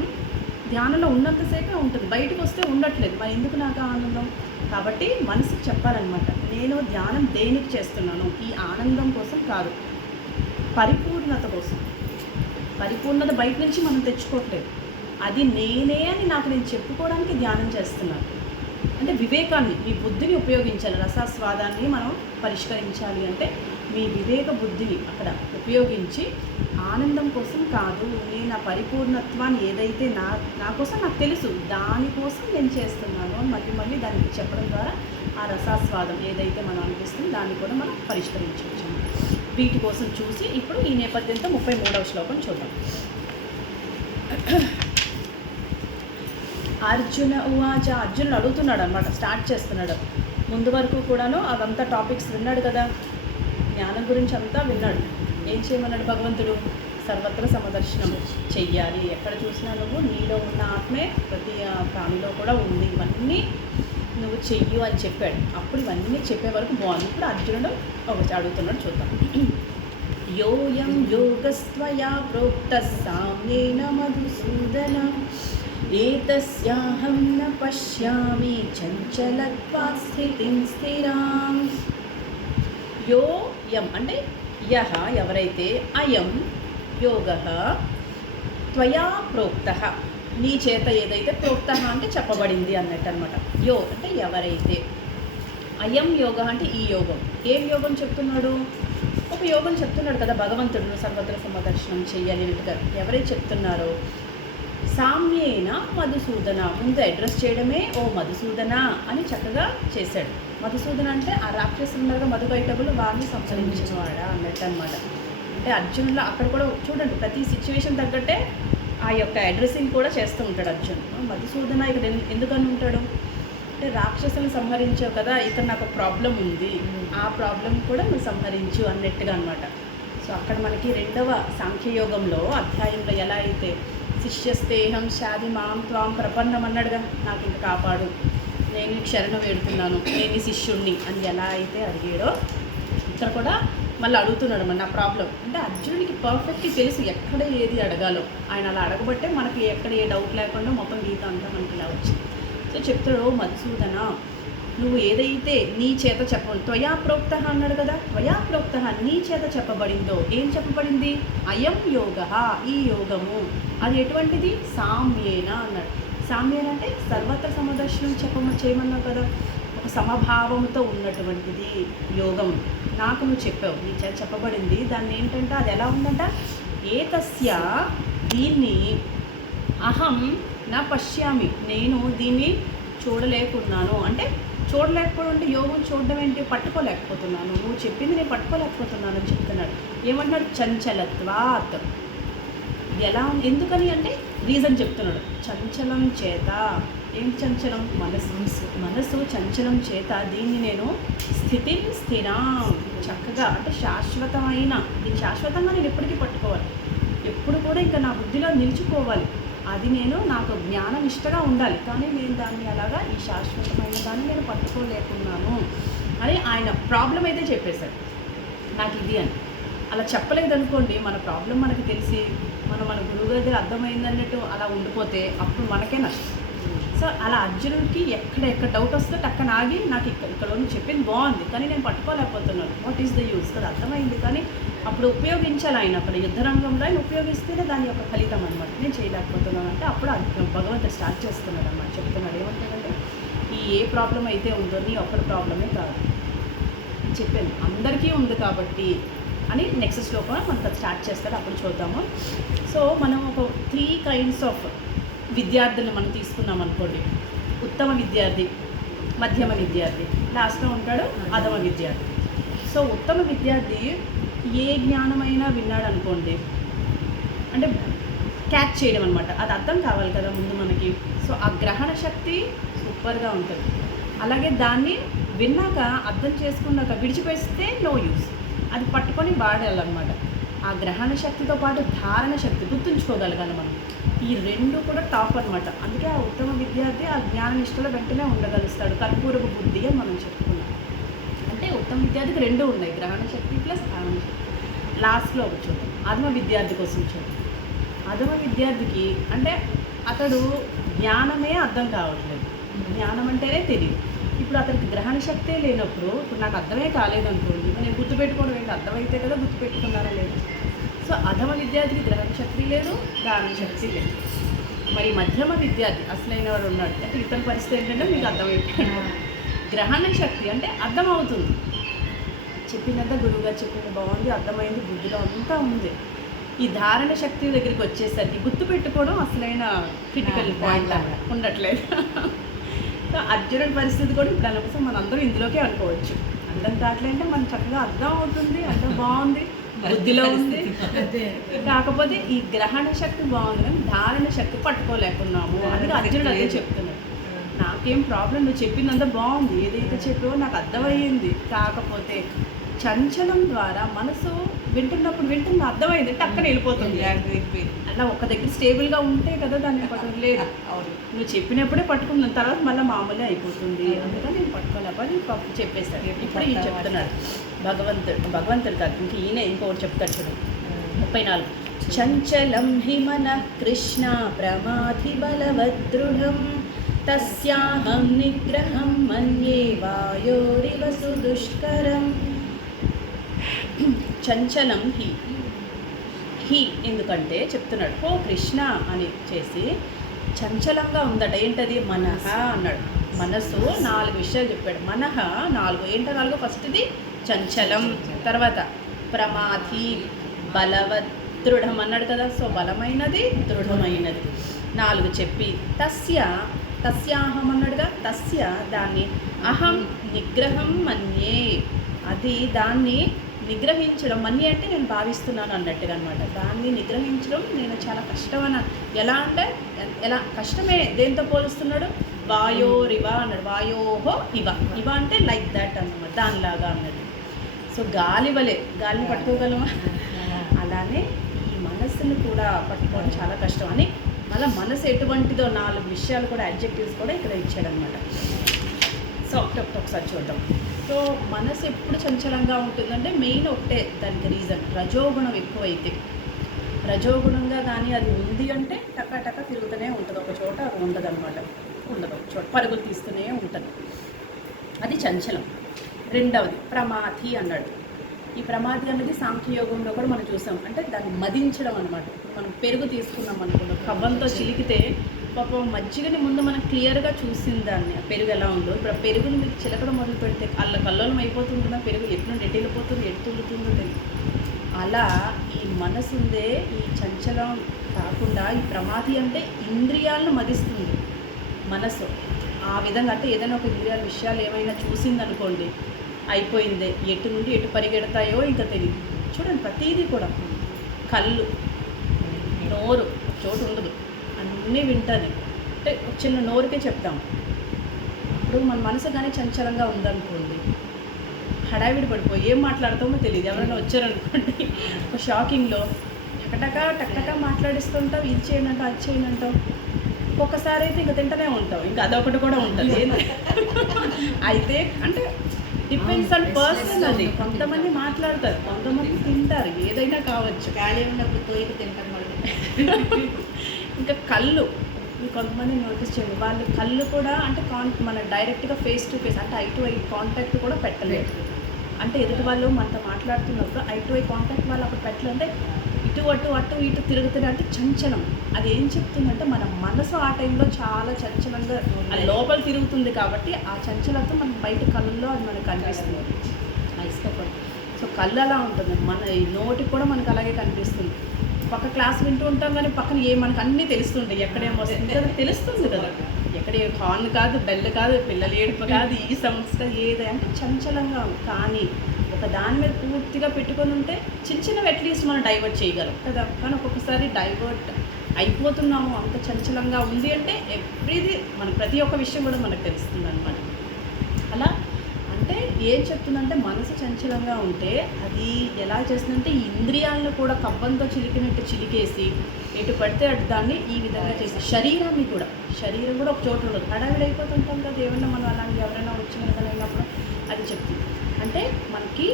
ధ్యానంలో ఉన్నంతసేపే ఉంటుంది, బయటకు వస్తే ఉండట్లేదు. మరి ఎందుకు నాకు ఆనందం? కాబట్టి మనసుకు చెప్పాలన్నమాట, నేను ధ్యానం దేనికి చేస్తున్నాను, ఈ ఆనందం కోసం కాదు, పరిపూర్ణత కోసం. పరిపూర్ణత బయట నుంచి మనం తెచ్చుకోవట్లేదు, అది నేనే అని నాకు నేను చెప్పుకోవడానికి ధ్యానం చేస్తున్నాను. అంటే వివేకాన్ని, మీ బుద్ధిని ఉపయోగించాలి. రసాస్వాదాన్ని మనం పరిష్కరించాలి అంటే మీ వివేక బుద్ధిని అక్కడ ఉపయోగించి ఆనందం కోసం కాదు, నేను ఆ పరిపూర్ణత్వాన్ని ఏదైతే నా కోసం నాకు తెలుసు దానికోసం నేను చేస్తున్నాను అని మళ్ళీ దానికి చెప్పడం ద్వారా ఆ రసాస్వాదం ఏదైతే మనం అనిపిస్తుందో దాన్ని కూడా మనం పరిష్కరించవచ్చు. వీటి కోసం చూసి ఇప్పుడు ఈ నేపథ్యంతో 33వ శ్లోకం చూద్దాం. అర్జున ఉవాచ, అర్జునుడు అడుగుతున్నాడు అనమాట, స్టార్ట్ చేస్తున్నాడు. ముందు వరకు కూడాను అదంతా టాపిక్స్ విన్నాడు కదా, జ్ఞానం గురించి అంతా విన్నాడు. ఏం చేయమన్నాడు భగవంతుడు? సర్వత్ర సమదర్శనం చెయ్యాలి. ఎక్కడ చూసినా నువ్వు నీలో ఉన్న ఆత్మే ప్రతి ప్రాణిలో కూడా ఉంది, ఇవన్నీ నువ్వు చెయ్యు అని చెప్పాడు. అప్పుడు ఇవన్నీ చెప్పే వరకు బాగుంది. ఇప్పుడు అర్జునుడు ఒకటి అడుగుతున్నాడు, చూద్దాం. యోయం యోగస్త్వయా ప్రోక్తః సామ్యేన మధుసూదన ఏతస్యాహం న పశ్యామి చంచలత్వాత్ స్థితిం స్థిరాం. యోయం అంటే యహ ఎవరైతే, అయం యోగః త్వయా ప్రోక్తః నీ చేత ఏదైతే, ప్రోక్తః అంటే చెప్పబడింది అన్నట్టు అనమాట. యో అంటే ఎవరైతే, అయం యోగ అంటే ఈ యోగం. ఏం యోగం చెప్తున్నాడు? ఒక యోగం చెప్తున్నాడు కదా భగవంతుడు, సర్వత్ర సమదర్శనం చెయ్యాలి అన్నట్టుగా. ఎవరైతే చెప్తున్నారో సామ్యేన మధుసూదన, ముందు అడ్రస్ చేయడమే ఓ మధుసూదన అని చక్కగా చేశాడు. మధుసూదన అంటే ఆ రాక్షసులుగా మధుకైటబులు వారిని సంహరించినవాడా అన్నట్టు అనమాట. అంటే అర్జునులో అక్కడ కూడా చూడండి, ప్రతి సిచ్యువేషన్ తగ్గట్టే ఆ యొక్క అడ్రస్సింగ్ కూడా చేస్తూ ఉంటాడు అర్జునుడు. మధుసూదన ఇక్కడ ఎందుకని ఉంటాడు అంటే, రాక్షసులను సంహరించావు కదా, ఇక్కడ నాకు ప్రాబ్లం ఉంది, ఆ ప్రాబ్లం కూడా నువ్వు సంహరించు అన్నట్టుగా అనమాట. సో అక్కడ మనకి 2వ సాంఖ్యయోగంలో అధ్యాయంలో ఎలా అయితే శిష్యస్తేహం శాది మాం త్వాం ప్రపన్నం అన్నాడుగా, నాకు ఇంక కాపాడు, నేను శరణు వేడుతున్నాను, నేను శిష్యుణ్ణి అని ఎలా అయితే అడిగాడో ఇక్కడ కూడా మళ్ళీ అడుగుతున్నాడు మన నా ప్రాబ్లం. అంటే అర్జునుడికి పర్ఫెక్ట్గా తెలుసు ఎక్కడ ఏది అడగాలో. ఆయన అలా అడగబట్టే మనకి ఎక్కడ ఏ డౌట్ లేకుండా మొత్తం గీత అంతా మనకి ఇలా వచ్చింది. సో చెప్తాడు, మధుసూదన నువ్వు ఏదైతే నీ చేత త్వయా ప్రోక్త అన్నాడు కదా, త్వయా ప్రోక్త నీ చేత చెప్పబడిందో, ఏం చెప్పబడింది? అయం యోగ, ఈ యోగము. అది ఎటువంటిది? సామ్యేన అన్నాడు. సామ్యేన అంటే సర్వత్ర సమదర్శనం చేయమన్నావు కదా, ఒక సమభావంతో ఉన్నటువంటిది యోగం. నాకు నువ్వు చెప్పావు, నీ చేత చెప్పబడింది. దాన్ని ఏంటంటే అది ఎలా ఉందంట, ఏతస్య దీన్ని, అహం నా పశ్యామి, నేను దీన్ని చూడలేకున్నాను. అంటే చూడలేకపోవడం అంటే యోగం చూడడం ఏంటి, పట్టుకోలేకపోతున్నాను, నువ్వు చెప్పింది నేను పట్టుకోలేకపోతున్నాను అని చెప్తున్నాడు. ఏమంటున్నాడు, చంచలత్వాత్. ఎలా ఎందుకని అంటే రీజన్ చెప్తున్నాడు. చంచలం చేత, ఏంటి చంచలం, మనసు చంచలం చేత దీన్ని నేను స్థిరం చక్కగా అంటే శాశ్వతమైన, దీన్ని శాశ్వతంగా నేను ఎప్పటికీ పట్టుకోవాలి, ఎప్పుడు కూడా ఇంకా నా బుద్ధిలో నిలిచిపోవాలి, అది నేను నాకు జ్ఞాననిష్టగా ఉండాలి, కానీ నేను దాన్ని అలాగా ఈ శాశ్వతమైన దాన్ని నేను పట్టుకోలేకున్నాను అని ఆయన ప్రాబ్లం అయితే చెప్పేశాడు నాకు ఇది అని. అలా చెప్పలేదనుకోండి, మన ప్రాబ్లం మనకి తెలిసి మన గురువు దగ్గర అర్థమైంది అన్నట్టు అలా ఉండిపోతే అప్పుడు మనకే నష్టం. సో అలా అర్జునుడికి ఎక్కడ డౌట్ వస్తే టక్కన ఆగి, నాకు ఇక్కడ చెప్పింది బాగుంది కానీ నేను పట్టుకోలేకపోతున్నాను, వాట్ ఈస్ ద యూస్ కదా, అర్థమైంది కానీ అప్పుడు ఉపయోగించాలి ఆయన, అక్కడ యుద్ధరంగంలో ఆయన ఉపయోగిస్తేనే దాని యొక్క ఫలితం అనమాట. నేను చేయలేకపోతున్నాను అంటే అప్పుడు భగవంతుడు స్టార్ట్ చేస్తున్నాడు అన్నమాట. చెప్తున్నాడు ఏమంటాడంటే, ఈ ఏ ప్రాబ్లం అయితే ఉందో నీ ఒక్కరి ప్రాబ్లమే కాదు, చెప్పాను అందరికీ ఉంది కాబట్టి అని నెక్స్ట్ శ్లోకం మనకు స్టార్ట్ చేస్తాడు, అప్పుడు చూద్దాము. సో మనం ఒక 3 kinds ఆఫ్ విద్యార్థులను మనం తీసుకున్నాం అనుకోండి. ఉత్తమ విద్యార్థి, మధ్యమ విద్యార్థి, లాస్ట్లో ఉంటాడు అధమ విద్యార్థి. సో ఉత్తమ విద్యార్థి ఏ జ్ఞానమైనా విన్నాడు అనుకోండి, అంటే క్యాచ్ చేయడం అనమాట, అది అర్థం కావాలి కదా ముందు మనకి. సో ఆ గ్రహణ శక్తి సూపర్గా ఉంటుంది. అలాగే దాన్ని విన్నాక అర్థం చేసుకున్నాక విడిచిపేస్తే నో యూస్, అది పట్టుకొని వాడాలన్నమాట. ఆ గ్రహణ శక్తితో పాటు ధారణ శక్తి, గుర్తుంచుకోగలగాలి మనం, ఈ 2 కూడా టాప్ అనమాట. అందుకే ఆ ఉత్తమ విద్యార్థి ఆ జ్ఞాన నిష్టలో వెంటనే ఉండగలుస్తాడు. కర్పూరపు బుద్ధి అని మనం చెప్పుకున్నాం. అంటే ఉత్తమ విద్యార్థికి 2 ఉన్నాయి, గ్రహణ శక్తి ప్లస్ ధారణ శక్తి. లాస్ట్లో ఒక చూద్దాం అధమ విద్యార్థి కోసం చూద్దాం. అధమ విద్యార్థికి అంటే అతడు జ్ఞానమే అర్థం కావట్లేదు, జ్ఞానం అంటేనే తెలియదు. ఇప్పుడు అతనికి గ్రహణ శక్తే లేనప్పుడు, ఇప్పుడు నాకు అర్థమే కాలేదనుకోండి, నేను గుర్తుపెట్టుకోవడం ఏంటి, అర్థమైతే కదా గుర్తుపెట్టుకున్నారా లేదు. సో అధమ విద్యార్థికి గ్రహణ శక్తి లేదు, ధారణ శక్తి లేదు. మరి మధ్యమ విద్యార్థి అసలైన వాడు ఉన్నాడు అంటే ఇతని పరిస్థితి ఏంటంటే మీకు అర్థమైపోయింది. గ్రహణ శక్తి అంటే అర్థమవుతుంది, చెప్పినంత గురువుగారు చెప్పింది బాగుంది, అర్థమైంది, బుద్ధిలో అంతా ఉంది. ఈ ధారణ శక్తి దగ్గరికి వచ్చేసరికి గుర్తుపెట్టుకోవడం అసలైన క్రిటికల్ పాయింట్ ఉండట్లేదు. సో అర్జునుడి పరిస్థితి కూడా ఇప్పుడు అందుకోసం మనందరం ఇందులోకే అనుకోవచ్చు. అర్థం కావట్లేదంటే మనం చక్కగా అర్థం అవుతుంది, అర్థం బాగుంది, బుద్ధిలో ఉంది, కాకపోతే ఈ గ్రహణ శక్తి బాగుంది కానీ ధారణ శక్తి పట్టుకోలేకున్నాము. అందుకే అర్జునుడు అదే చెప్తున్నాడు, నాకేం ప్రాబ్లం, నువ్వు చెప్పిందంతా బాగుంది, ఏదైతే చెప్పావో నాకు అర్థమయ్యింది, కాకపోతే చంచలం ద్వారా మనసు వింటున్న అర్థమైంది, టక్కన వెళ్ళిపోతుంది. అలా ఒక దగ్గర స్టేబుల్గా ఉంటే కదా దాన్ని పట్టుకుని లేదు, నువ్వు చెప్పినప్పుడే పట్టుకున్నాను, తర్వాత మళ్ళీ మామూలే అయిపోతుంది, అందుకని నేను పట్టుకోలేకపోతే చెప్పేశాను. ఇప్పుడు ఈయన చెప్తున్నాడు భగవంతుడు కాదు, ఇంక ఈయన ఇంకొకటి చెప్తాడు చూడు 34. చంచలం హి మనః కృష్ణ ప్రమాధి బలవదృఢం తస్యాహం నిగ్రహం మన్యే వాయోరివ సుదుష్కరం. చంచలం హి ఎందుకంటే చెప్తున్నాడు, ఓ కృష్ణ అని చేసి చంచలంగా ఉందట. ఏంటది, మనహ అన్నాడు. మనసు 4 విషయాలు చెప్పాడు. మనహ 4 ఏంటో 4. ఫస్ట్ది చంచలం, తర్వాత ప్రమాధి, బలవదృఢం అన్నాడు కదా. సో బలమైనది, దృఢమైనది 4 చెప్పి తస్యాహం అన్నాడుగా. తస్య దాన్ని అహం నిగ్రహం మన్యే, అది దాన్ని నిగ్రహించడం, మన్య అంటే నేను భావిస్తున్నాను అన్నట్టుగా అనమాట. దాన్ని నిగ్రహించడం నేను చాలా కష్టమని. ఎలా అంటే ఎలా కష్టమే, దేంతో పోలుస్తున్నాడు, వాయోరివ అన్నాడు. వాయోహో ఇవ అంటే లైక్ దాట్ అన్నమాట, దానిలాగా అన్నాడు. సో గాలి వలె, గాలిని పట్టుకోగలమా, అలానే ఈ మనస్సును కూడా పట్టుకోవడం చాలా కష్టం అని. మళ్ళీ మనసు ఎటువంటిదో 4 విషయాలు కూడా, అడ్జెక్టివ్స్ కూడా ఇక్కడ ఇచ్చాడనమాట. సో ఒకసారి చూద్దాం. సో మనసు ఎప్పుడు చంచలంగా ఉంటుందంటే మెయిన్ ఒకటే దానికి రీజన్, రజోగుణం ఎక్కువైతే. రజోగుణంగా కానీ అది ఉంది అంటే టక్క తిరుగుతూనే ఉంటుంది, ఒక చోట అది ఉండదన్నమాట, ఉండదు ఒక చోట, పరుగులు తీస్తూనే ఉంటుంది, అది చంచలం. రెండవది ప్రమాధి అన్నాడు. ఈ ప్రమాధి అన్నది సాంఖ్యయోగంలో కూడా మనం చూసాం, అంటే దాన్ని మదించడం అనమాట. మనం పెరుగు తీసుకున్నాం అనుకున్నాం, కవ్వంతో చిలికితే పాపం మజ్జిగని ముందు మనం క్లియర్గా చూసింది దాన్ని, ఆ పెరుగు ఎలా ఉందో. ఇప్పుడు ఆ పెరుగుని మీకు చిలకడం మొదలు పెడితే కల్లోలం అయిపోతుంటుందా, పెరుగు ఎట్లా ఎటు వెళ్ళిపోతుంది, ఎటు తుల్లుతుందో తెలియదు. అలా ఈ మనసు ఉందే ఈ చంచలం కాకుండా ఈ ప్రమాది అంటే ఇంద్రియాలను మదిస్తుంది మనసు. ఆ విధంగా అంటే ఏదైనా ఒక ఇంద్రియాల విషయాలు ఏమైనా చూసిందనుకోండి, అయిపోయిందే, ఎటు నుండి ఎటు పరిగెడతాయో ఇంకా తెలియదు. చూడండి ప్రతీదీ కూడా కళ్ళు, నోరు చోటు ఉండదు, అన్నీ వింటుంది. అంటే ఒక చిన్న నోరుకే చెప్తాము. ఇప్పుడు మన మనసు కానీ చంచలంగా ఉందనుకోండి, హడావిడి పడిపోయి ఏం మాట్లాడతామో తెలియదు. ఎవరైనా వచ్చారనుకోండి ఒక షాకింగ్లో టకటకా మాట్లాడిస్తుంటావు, ఇది చేయనంటావు, అది చేయనంటావు. ఒక్కొక్కసారి అయితే ఇంకా తింటూనే ఉంటావు, ఇంకా అదొకటి కూడా ఉంటుంది. అయితే అంటే డిపెండ్స్ ఆన్ పర్సన్. అది కొంతమంది మాట్లాడతారు, కొంతమంది తింటారు, ఏదైనా కావచ్చు. ఖాళీ ఉన్నప్పుడు తోయికి తింటారు మళ్ళీ. ఇంకా కళ్ళు, కొంతమంది నోటీస్ చేయండి, వాళ్ళు కళ్ళు కూడా అంటే మన డైరెక్ట్గా ఫేస్ టు ఫేస్ అంటే ఐ టు ఐ కాంటాక్ట్ కూడా పెట్టలేదు. అంటే ఎదుటి వాళ్ళు మనతో మాట్లాడుతున్నప్పుడు ఐ టు ఐ కాంటాక్ట్ వాళ్ళు అప్పుడు పెట్టలేదంటే అటు ఇటు తిరుగుతుంది. అంటే చంచలం. అది ఏం చెప్తుందంటే మన మనసు ఆ టైంలో చాలా చంచలంగా లోపల తిరుగుతుంది. కాబట్టి ఆ చంచలతో మనకు బయట కళ్ళల్లో అది మనకు కనిపిస్తుంది. ఇష్టపడి సో కళ్ళు అలా ఉంటుంది. మన నోటికి కూడా మనకు అలాగే కనిపిస్తుంది. పక్క క్లాస్ వింటూ ఉంటాం కానీ పక్కన మనకు అన్నీ తెలుస్తుంటాయి. ఎక్కడేమో వస్తుంది కదా, తెలుస్తుంది కదా, ఎక్కడ హార్న్ కాదు, బెల్ కాదు, పిల్లలు ఏడుపు కాదు, ఈ సంస్థ ఏది అంటే చంచలంగా ఉంది. కానీ ఒక దాని మీద పూర్తిగా పెట్టుకొని ఉంటే చిన్నవి అట్లీస్ట్ మనం డైవర్ట్ చేయగలం కదా. కానీ ఒక్కొక్కసారి డైవర్ట్ అయిపోతున్నాము, అంత చంచలంగా ఉంది అంటే ఎవ్రీది మన ప్రతి ఒక్క విషయం కూడా మనకు తెలుస్తుంది అనమాట. అలా అంటే ఏం చెప్తుందంటే మనసు చంచలంగా ఉంటే అది ఎలా చేస్తుందంటే ఈ ఇంద్రియాలను కూడా కవ్వంతో చిలికినట్టు చిలికేసి ఎటు పడితే అటు దాన్ని ఈ విధంగా చేసి శరీరం కూడా ఒక చోటు ఉండదు. హడావిడి అయిపోతుంటాం కదా, ఏమన్నా మనం అలాంటి ఎవరైనా వచ్చిన ఏదైనా అయినప్పుడు అది చెప్తుంది. అంటే మనకి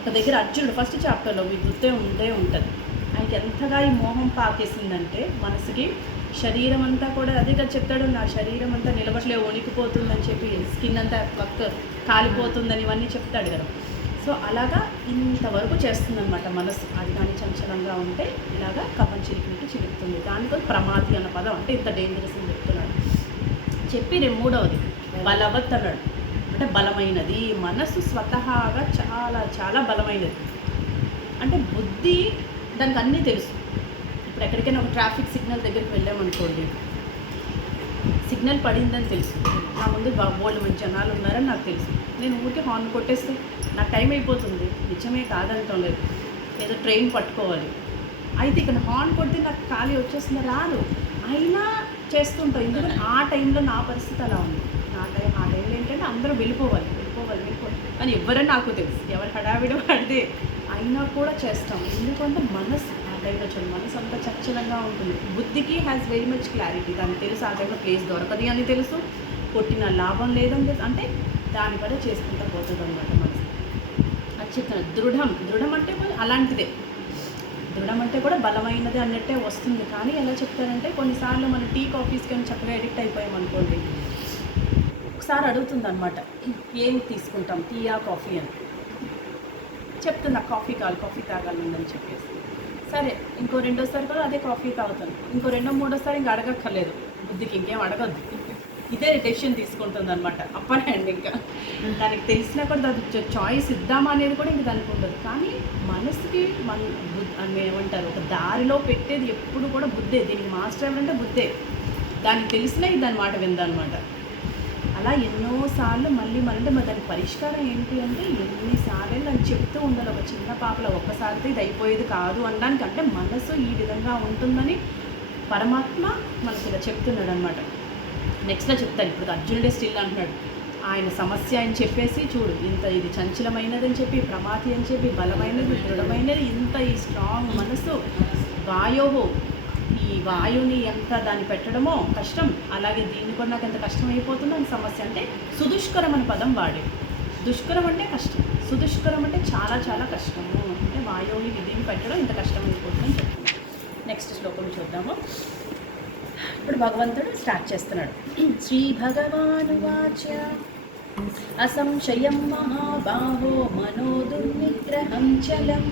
ఒక దగ్గర అర్జునుడు ఫస్ట్ చాప్టర్లో మీకు గుర్తే ఉంటుంది. ఆయనకి ఎంతగా ఈ మోహం పాకేసిందంటే మనసుకి శరీరం అంతా కూడా అదే కదా చెప్తాడు, నా శరీరం అంతా నిలబట్లే వణికిపోతుందని చెప్పి, స్కిన్ అంతా పక్క కాలిపోతుందని ఇవన్నీ చెప్తాడు కదా. సో అలాగా ఇంతవరకు చేస్తుందన్నమాట మనసు. అది కానీ చంచలంగా ఉంటే ఇలాగా కవ్వం చిలికినట్టు చిలుకుతుంది. దానితో ప్రమాది అన్న పదం అంటే ఇంత డేంజరస్ అని చెప్తున్నాడు. చెప్పి మూడవది బలవత్ అన్నాడు. అంటే బలమైనది. మనసు స్వతహాగా చాలా చాలా బలమైనది. అంటే బుద్ధి దానికి అన్నీ తెలుసు. ఇప్పుడు ఎక్కడికైనా ఒక ట్రాఫిక్ సిగ్నల్ దగ్గరికి వెళ్ళామనుకోండి, సిగ్నల్ పడిందని తెలుసు, నా ముందు బోల్డ్ మంచి జనాలు ఉన్నారని నాకు తెలుసు. నేను ఊరికే హార్న్ కొట్టేస్తే నాకు టైం అయిపోతుంది. నిజమే కాదంటాం లేదు, ఏదో ట్రైన్ పట్టుకోవాలి. అయితే ఇక్కడ హార్న్ కొడితే నాకు ఖాళీ వచ్చేస్తుంది రాదు, అయినా చేస్తుంటాం. ఎందుకంటే ఆ టైంలో నా పరిస్థితి అలా ఉంది. ఆ టైంలో ఏంటంటే అందరూ వెళ్ళిపోవాలి. కానీ ఎవరని నాకు తెలుసు, ఎవరు హడావిడి పడితే అయినా కూడా చేస్తాం. ఎందుకంటే మనసు ఆ టైంలో చూడండి, మనసు అంతా చంచలంగా ఉంటుంది. బుద్ధికి హ్యాస్ వెరీ మచ్ క్లారిటీ. దానికి తెలుసు ఆ టైంలో ప్లేస్ దొరకదు అని తెలుసు, కొట్టిన లాభం లేదని తెలుసు. అంటే దాని పని చేసుకుంటూ పోతుంది అనమాట మనసు. అది చెప్తాను. దృఢం అంటే అలాంటిదే. దృఢం అంటే కూడా బలమైనది అన్నట్టే వస్తుంది. కానీ ఎలా చెప్తారంటే కొన్నిసార్లు మనం టీ కాఫీస్కి కానీ చక్కగా ఎడిక్ట్ అయిపోయామనుకోండి, ఒకసారి అడుగుతుంది అనమాట, ఏం తీసుకుంటాం, టీయా కాఫీ అని చెప్తున్నా. కాఫీ తాగాలని చెప్పేసి, సరే ఇంకో రెండోసారి కూడా అదే కాఫీ తాగుతాను. ఇంకో మూడోసారి ఇంకా అడగక్కర్లేదు, బుద్ధికి ఇంకేం అడగద్దు, ఇదే డెసిషన్ తీసుకుంటుంది అనమాట. అప్పనే అండి ఇంకా దానికి తెలిసినా కూడా దానికి చాయిస్ ఇద్దామా అనేది కూడా ఇంక దానికి ఉండదు. కానీ మనసుకి ఏమంటారు, ఒక దారిలో పెట్టేది ఎప్పుడు కూడా బుద్ధే. దీనికి మాస్టర్ ఎవరంటే బుద్ధే. దానికి తెలిసినా ఇది దాని మాట విందనమాట. అలా ఎన్నోసార్లు మళ్ళీ దాని పరిష్కారం ఏంటి అంటే ఎన్నిసార్లు దాన్ని చెప్తూ ఉండాలి. ఒక చిన్న పాపలో ఒక్కసారితో ఇది అయిపోయేది కాదు అనడానికి, అంటే మనసు ఈ విధంగా ఉంటుందని పరమాత్మ మనకి ఇలా చెప్తున్నాడు అనమాట. నెక్స్ట్లో చెప్తాడు. ఇప్పుడు అర్జునుడే స్టిల్ అంటున్నాడు, ఆయన సమస్య అని చెప్పేసి చూడు, ఇది చంచలమైనది అని చెప్పి, ప్రమాది అని చెప్పి, బలమైనది, దృఢమైనది, ఇంత ఈ స్ట్రాంగ్ మనసు, ఈ వాయువుని ఎంత దాన్ని పెట్టడమో కష్టం, అలాగే దీన్ని కూడా నాకు ఎంత కష్టం అయిపోతుందో అని సమస్య. అంటే సుదుష్కరం అనే పదం వాడి. దుష్కరం అంటే కష్టం, సుదుష్కరం అంటే చాలా చాలా కష్టము. అంటే వాయువుని విధిని పెట్టడం ఇంత కష్టం అయిపోతుందని చెప్తున్నాడు. నెక్స్ట్ శ్లోకం చూద్దాము. ఇప్పుడు భగవంతుడు స్టార్ట్ చేస్తున్నాడు. శ్రీ భగవానువాచ అసంశయం మహాబాహో మనో దుర్నిగ్రహం చలం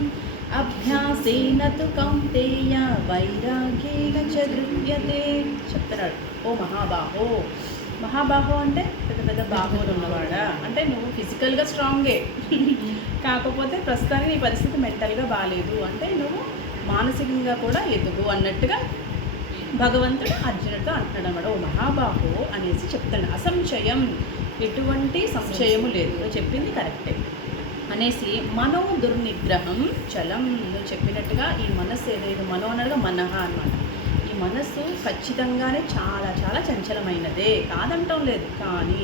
అభ్యాసేన తు కౌంతేయ వైరాగ్యేన చ గృహ్యతే. చెప్తున్నాడు, ఓ మహాబాహో అంటే పెద్ద బాహోలు ఉన్నవాడా, అంటే నువ్వు ఫిజికల్గా స్ట్రాంగే, కాకపోతే ప్రస్తుతానికి నీ పరిస్థితి మెంటల్గా బాగాలేదు. అంటే నువ్వు మానసికంగా కూడా ఎదుగు అన్నట్టుగా భగవంతుడు అర్జునుడితో అంటున్నాడు అన్నమాట. ఓ మహాబాహు అనేసి చెప్తాడు. అసంశయం, ఎటువంటి సంశయము లేదు, నువ్వు చెప్పింది కరెక్టే అనేసి. మనో దుర్నిగ్రహం చలం, నువ్వు చెప్పినట్టుగా ఈ మనస్సు ఏదైతే మనో అనగా మనహ అన్నమాట. ఈ మనస్సు ఖచ్చితంగానే చాలా చాలా చంచలమైనదే, కాదంటం లేదు. కానీ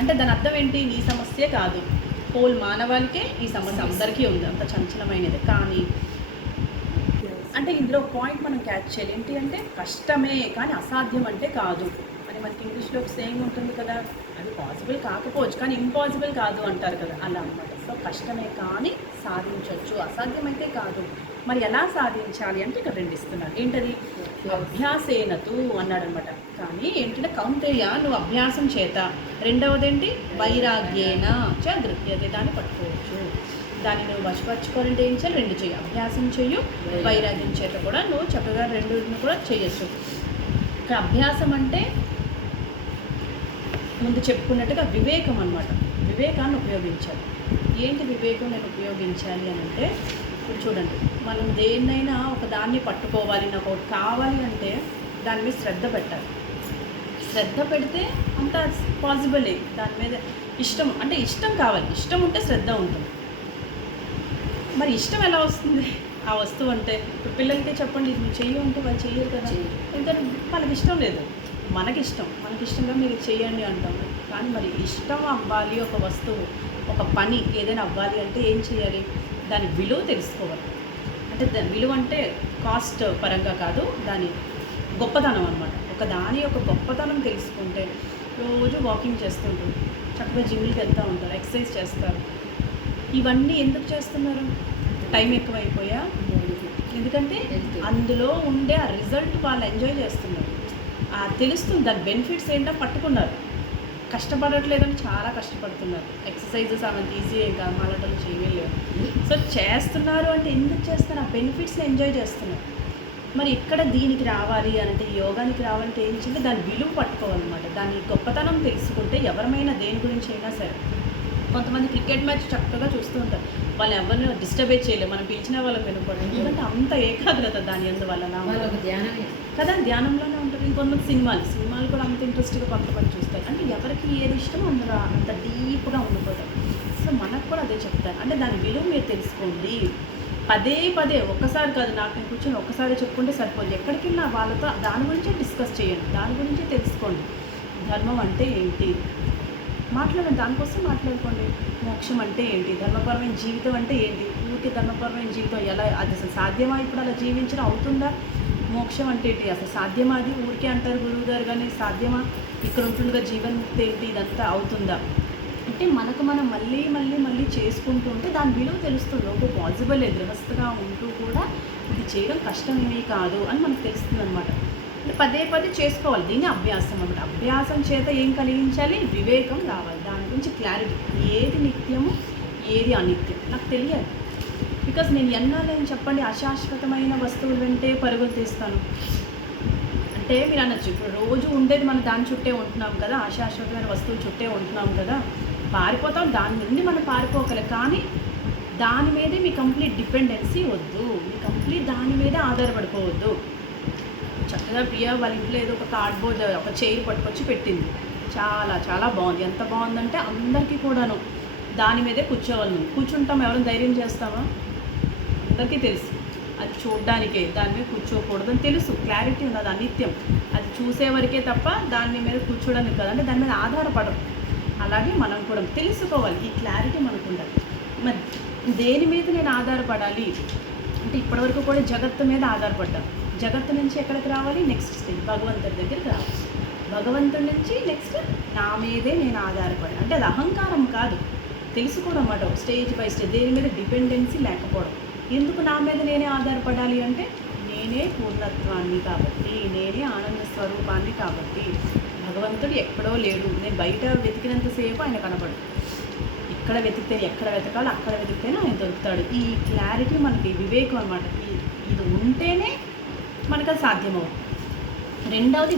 అంటే దాని అర్థం ఏంటి? నీ సమస్యే కాదు, హోల్ మానవాళికే ఈ సమస్య అందరికీ ఉంది, అంత చంచలమైనది. కానీ అంటే ఇందులో పాయింట్ మనం క్యాచ్ చేయాలి. ఏంటి అంటే కష్టమే కానీ అసాధ్యం అంటే కాదు అని మనకి ఇంగ్లీష్లో ఒక సేయింగ్ ఉంటుంది కదా, అది పాసిబుల్ కాకపోవచ్చు కానీ ఇంపాసిబుల్ కాదు అంటారు కదా, అలా అన్నమాట. సో కష్టమే కానీ సాధించవచ్చు, అసాధ్యమైతే కాదు. మరి ఎలా సాధించాలి అంటే ఇక్కడ రెండు ఇస్తున్నారు. ఏంటది? అభ్యాసేనతు అన్నాడు అనమాట. కానీ ఏంటంటే కౌంతేయ, నువ్వు అభ్యాసం చేత. రెండవది ఏంటి? వైరాగ్యేన చ దృశ్యతే, దాన్ని పట్టుకోవచ్చు. దాన్ని నువ్వు వశపరచుకోవాలంటే ఏం చేయాలి? రెండు చెయ్యి, అభ్యాసం చెయ్యు, వైరాగ్యం చేత కూడా నువ్వు చక్కగా రెండుని కూడా చేయొచ్చు. ఇక్కడ అభ్యాసం అంటే ముందు చెప్పుకున్నట్టుగా వివేకం అన్నమాట. వివేకాన్ని ఉపయోగించాలి. ఏంటి వివేకం నేను ఉపయోగించాలి అని అంటే, ఇప్పుడు చూడండి, మనం దేన్నైనా ఒక దాన్ని పట్టుకోవాలి, నాకు ఒకటి కావాలి అంటే దాని మీద శ్రద్ధ పెట్టాలి. శ్రద్ధ పెడితే అంత పాసిబులే. దాని మీద ఇష్టం అంటే ఇష్టం కావాలి, ఇష్టం ఉంటే శ్రద్ధ ఉంటుంది. మరి ఇష్టం ఎలా వస్తుంది ఆ వస్తువు అంటే? ఇప్పుడు పిల్లలకి చెప్పండి ఇది నువ్వు చెయ్యి అంటే వాళ్ళు చెయ్యరు కదా, ఎందుకంటే వాళ్ళకి ఇష్టం లేదు. మనకిష్టంగా మీరు చెయ్యండి అంటాం. కానీ మరి ఇష్టం అవ్వాలి, ఒక వస్తువు ఒక పని ఏదైనా అవ్వాలి అంటే ఏం చేయాలి? దాని విలువ తెలుసుకోవాలి. అంటే దాని విలువ అంటే కాస్ట్ పరంగా కాదు, దాని గొప్పతనం అనమాట. ఒక దాని యొక్క గొప్పతనం తెలుసుకుంటే రోజు వాకింగ్ చేస్తుంటారు, చక్కగా జిమ్కి వెళ్తూ ఉంటారు, ఎక్సర్సైజ్ చేస్తారు. ఇవన్నీ ఎందుకు చేస్తున్నారు? టైం ఎక్కువైపోయా? ఎందుకంటే అందులో ఉండే ఆ రిజల్ట్ వాళ్ళు ఎంజాయ్ చేస్తున్నారు, తెలుస్తుంది, దాని బెనిఫిట్స్ ఏంటో పట్టుకున్నారు. కష్టపడట్లేదని చాలా కష్టపడుతున్నారు. ఎక్సర్సైజెస్ అవంత ఈజీ ఇంకా మాలటలు చేయలేవు. సో చేస్తున్నారు అంటే ఎందుకు చేస్తున్నారు? ఆ బెనిఫిట్స్ని ఎంజాయ్ చేస్తున్నారు. మరి ఇక్కడ దీనికి రావాలి అంటే, యోగానికి రావాలంటే ఏం చేయాలి? దాని విలువ పట్టుకోవాలన్నమాట. దాని గొప్పతనం తెలుసుకుంటే ఎవరమైనా దేని గురించి అయినా సరే. కొంతమంది క్రికెట్ మ్యాచ్ చక్కగా చూస్తూ ఉంటారు, వాళ్ళు ఎవరిని డిస్టర్బే చేయలేము, మనం పిలిచిన వాళ్ళకి వినపడదు. ఎందుకంటే అంత ఏకాగ్రత దాని అందువలన కదా, ధ్యానంలోనే ఉంటుంది. ఇంకొంతమంది సినిమాలు కూడా అంత ఇంట్రెస్ట్గా కొంతమంది చూస్తారు. అంటే ఎవరికి ఏది ఇష్టమో అందులో అంత డీప్గా ఉండిపోతారు. సో మనకు కూడా అదే చెప్తారు. అంటే దాని విలువ మీరు తెలుసుకోండి. పదే ఒక్కసారి కాదు, నాకు నేను కూర్చొని ఒక్కసారి చెప్పుకుంటే సరిపోదు. ఎక్కడికి వెళ్ళినా వాళ్ళతో దాని గురించే డిస్కస్ చేయండి, దాని గురించే తెలుసుకోండి. ధర్మం అంటే ఏంటి మాట్లాడండి, దానికోసం మాట్లాడుకోండి. మోక్షం అంటే ఏంటి, ధర్మపరమైన జీవితం అంటే ఏంటి, ఊరికి ధర్మపరమైన జీవితం ఎలా, అది అసలు సాధ్యమా? ఇప్పుడు అలా జీవించడం అవుతుందా? మోక్షం అంటే ఏంటి, అసలు సాధ్యమా? అది ఊరికే అంటారు గురువు గారు, కానీ సాధ్యమా? ఇక్కడ ఉంటుండగా జీవన్ముక్తి ఏంటి, ఇదంతా అవుతుందా అంటే మనకు మనం మళ్ళీ చేసుకుంటూ ఉంటే దాని విలువ తెలుస్తుంది. ఒక పాసిబుల్ గృహస్థగా ఉంటూ కూడా ఇది చేయడం కష్టమేమీ కాదు అని మనకు తెలుస్తుంది అనమాట. పదే చేసుకోవాలి. దీన్ని అభ్యాసం అన్నమాట. అభ్యాసం చేత ఏం కలిగించాలి? వివేకం రావాలి, దాని గురించి క్లారిటీ. ఏది నిత్యము ఏది అనిత్యం నాకు తెలియాలి. బికాజ్ నేను ఎన్నాలేని చెప్పండి, అశాశ్వతమైన వస్తువులు వెంటే పరుగులు తీస్తాను అంటే మీరు అనొచ్చు, ఇప్పుడు రోజు ఉండేది మనం దాని చుట్టే ఉంటున్నాం కదా, అశాశ్వతమైన వస్తువులు చుట్టే ఉంటున్నాం కదా, పారిపోతాం, దాని నుండి మనం పారిపోగలం. కానీ దాని మీదే మీ కంప్లీట్ డిపెండెన్సీ వద్దు, మీ కంప్లీట్ దాని మీదే ఆధారపడిపోవద్దు. చక్కగా ప్రియా వాళ్ళ ఇంట్లో ఏదో ఒక కార్డ్బోర్డ్ ఒక చైర్ పట్టుకొచ్చి పెట్టింది, చాలా బాగుంది. ఎంత బాగుందంటే అందరికీ కూడాను దాని మీదే కూర్చోవాలి. కూర్చుంటాం, ఎవరైనా ధైర్యం చేస్తామా? అందరికీ తెలుసు అది చూడడానికే, దాని మీద కూర్చోకూడదని తెలుసు, క్లారిటీ ఉన్నది. అనిత్యం, అది చూసేవరకే తప్ప దాని మీద కూర్చోడానికి కాదు, అంటే దాని మీద ఆధారపడడం. అలాగే మనం కూడా తెలుసుకోవాలి, ఈ క్లారిటీ మనకు ఉండాలి. మరి దేని మీద నేను ఆధారపడాలి అంటే ఇప్పటివరకు కూడా జగత్తు మీద ఆధారపడ్డాను. జగత్తు నుంచి ఎక్కడికి రావాలి? నెక్స్ట్ స్టేజ్ భగవంతుడి దగ్గరికి రావాలి. భగవంతుడి నుంచి నెక్స్ట్ నా మీదే నేను ఆధారపడాలి. అంటే అది అహంకారం కాదు, తెలుసుకోవడం అన్నమాట. ఒక స్టేజ్ బై స్టేజ్ దేని మీద డిపెండెన్సీ లేకపోవడం. ఎందుకు నా మీద నేనే ఆధారపడాలి అంటే, నేనే పూర్ణత్వాన్ని కాబట్టి, నేనే ఆనంద స్వరూపాన్ని కాబట్టి. భగవంతుడు ఎక్కడో లేడు, నేను బయట వెతికినంతసేపు ఆయన కనబడు. ఇక్కడ వెతికితే ఎక్కడ వెతకాలో అక్కడ వెతికితేనే ఆయన దొరుకుతాడు. ఈ క్లారిటీ మనకి వివేకం అన్నమాట. ఇది ఉంటేనే మనకు అది సాధ్యమవుతుంది. రెండవది